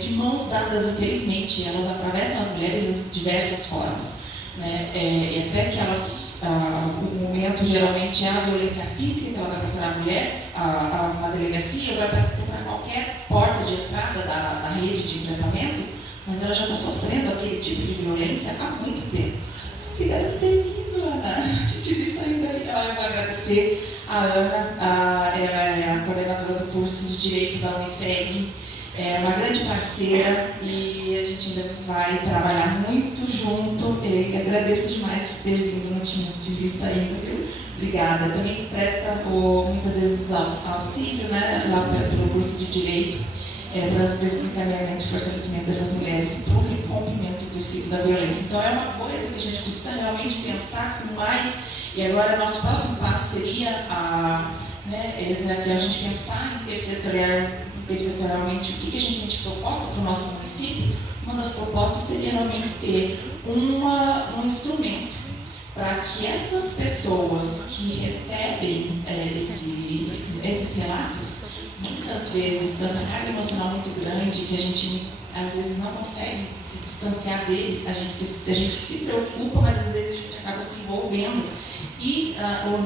de mãos dadas, infelizmente, elas atravessam as mulheres de diversas formas, né? Até que o momento geralmente é a violência física, que ela vai procurar a mulher, uma delegacia, vai procurar qualquer porta de entrada da rede de enfrentamento, mas ela já está sofrendo aquele tipo de violência há muito tempo. Obrigada por ter vindo, Ana. A gente está ainda aí. Eu vou agradecer a Ana, ela é a coordenadora do curso de Direito da Unifeg, é uma grande parceira e a gente ainda vai trabalhar muito junto. E agradeço demais por ter vindo, não tinha te visto ainda, viu? Obrigada. Também presta muitas vezes auxílio, né, lá pelo curso de Direito. para esse encaminhamento e fortalecimento dessas mulheres para o rompimento do ciclo da violência. Então é uma coisa que a gente precisa realmente pensar com mais, e agora nosso próximo passo seria que a gente pensar intersetorialmente o que a gente tem de proposta para o nosso município. Uma das propostas seria realmente ter um instrumento para que essas pessoas que recebem esses relatos, muitas vezes com essa carga emocional muito grande, que a gente às vezes não consegue se distanciar deles, a gente se preocupa, mas às vezes a gente acaba se envolvendo, e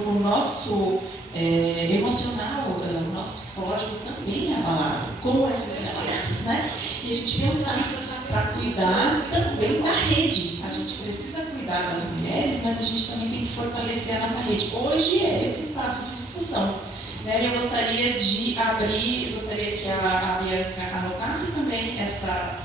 o nosso emocional, o nosso psicológico também é abalado com esses relatos, né? E a gente pensar para cuidar também da rede. A gente precisa cuidar das mulheres, mas a gente também tem que fortalecer a nossa rede. Hoje é esse espaço de discussão, né? Eu gostaria de abrir, eu gostaria que a Bianca anotasse também essa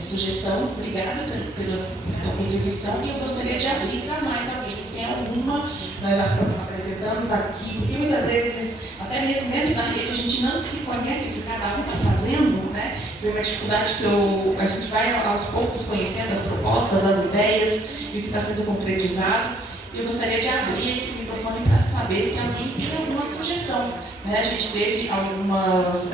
sugestão. Obrigada pela tua contribuição, e eu gostaria de abrir para mais alguém. Se tem alguma, nós apresentamos aqui, porque muitas vezes, até mesmo dentro da rede, a gente não se conhece o que cada um está fazendo, né? Foi uma dificuldade que a gente vai aos poucos conhecendo as propostas, as ideias e o que está sendo concretizado. Eu gostaria de abrir aqui o microfone para saber se alguém tem alguma sugestão. A gente teve algumas,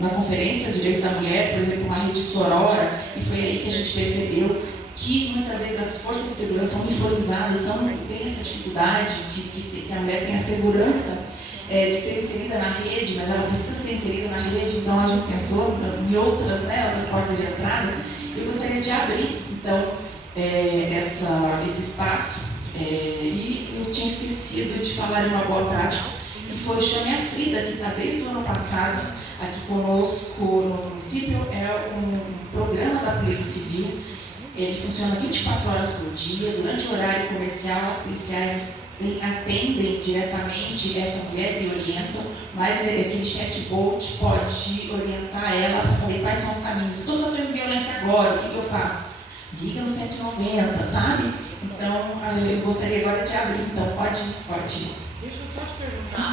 na Conferência do Direito da Mulher, por exemplo, uma rede sorora, e foi aí que a gente percebeu que muitas vezes as forças de segurança uniformizadas têm essa dificuldade de que a mulher tenha segurança de ser inserida na rede, mas ela precisa ser inserida na rede. Então a gente pensou em outras portas de entrada. Eu gostaria de abrir, então, esse espaço, e eu tinha esquecido de falar em uma boa prática, que foi o Chame a Frida, que está desde o ano passado aqui conosco no município. É um programa da Polícia Civil. Ele funciona 24 horas por dia. Durante o horário comercial, as policiais atendem diretamente essa mulher e orientam, mas aquele chatbot pode orientar ela para saber quais são os caminhos. Estou sofrendo violência agora, o que eu faço? Liga no 190, sabe? Então, eu gostaria agora de abrir. Então, pode. Deixa eu só te perguntar.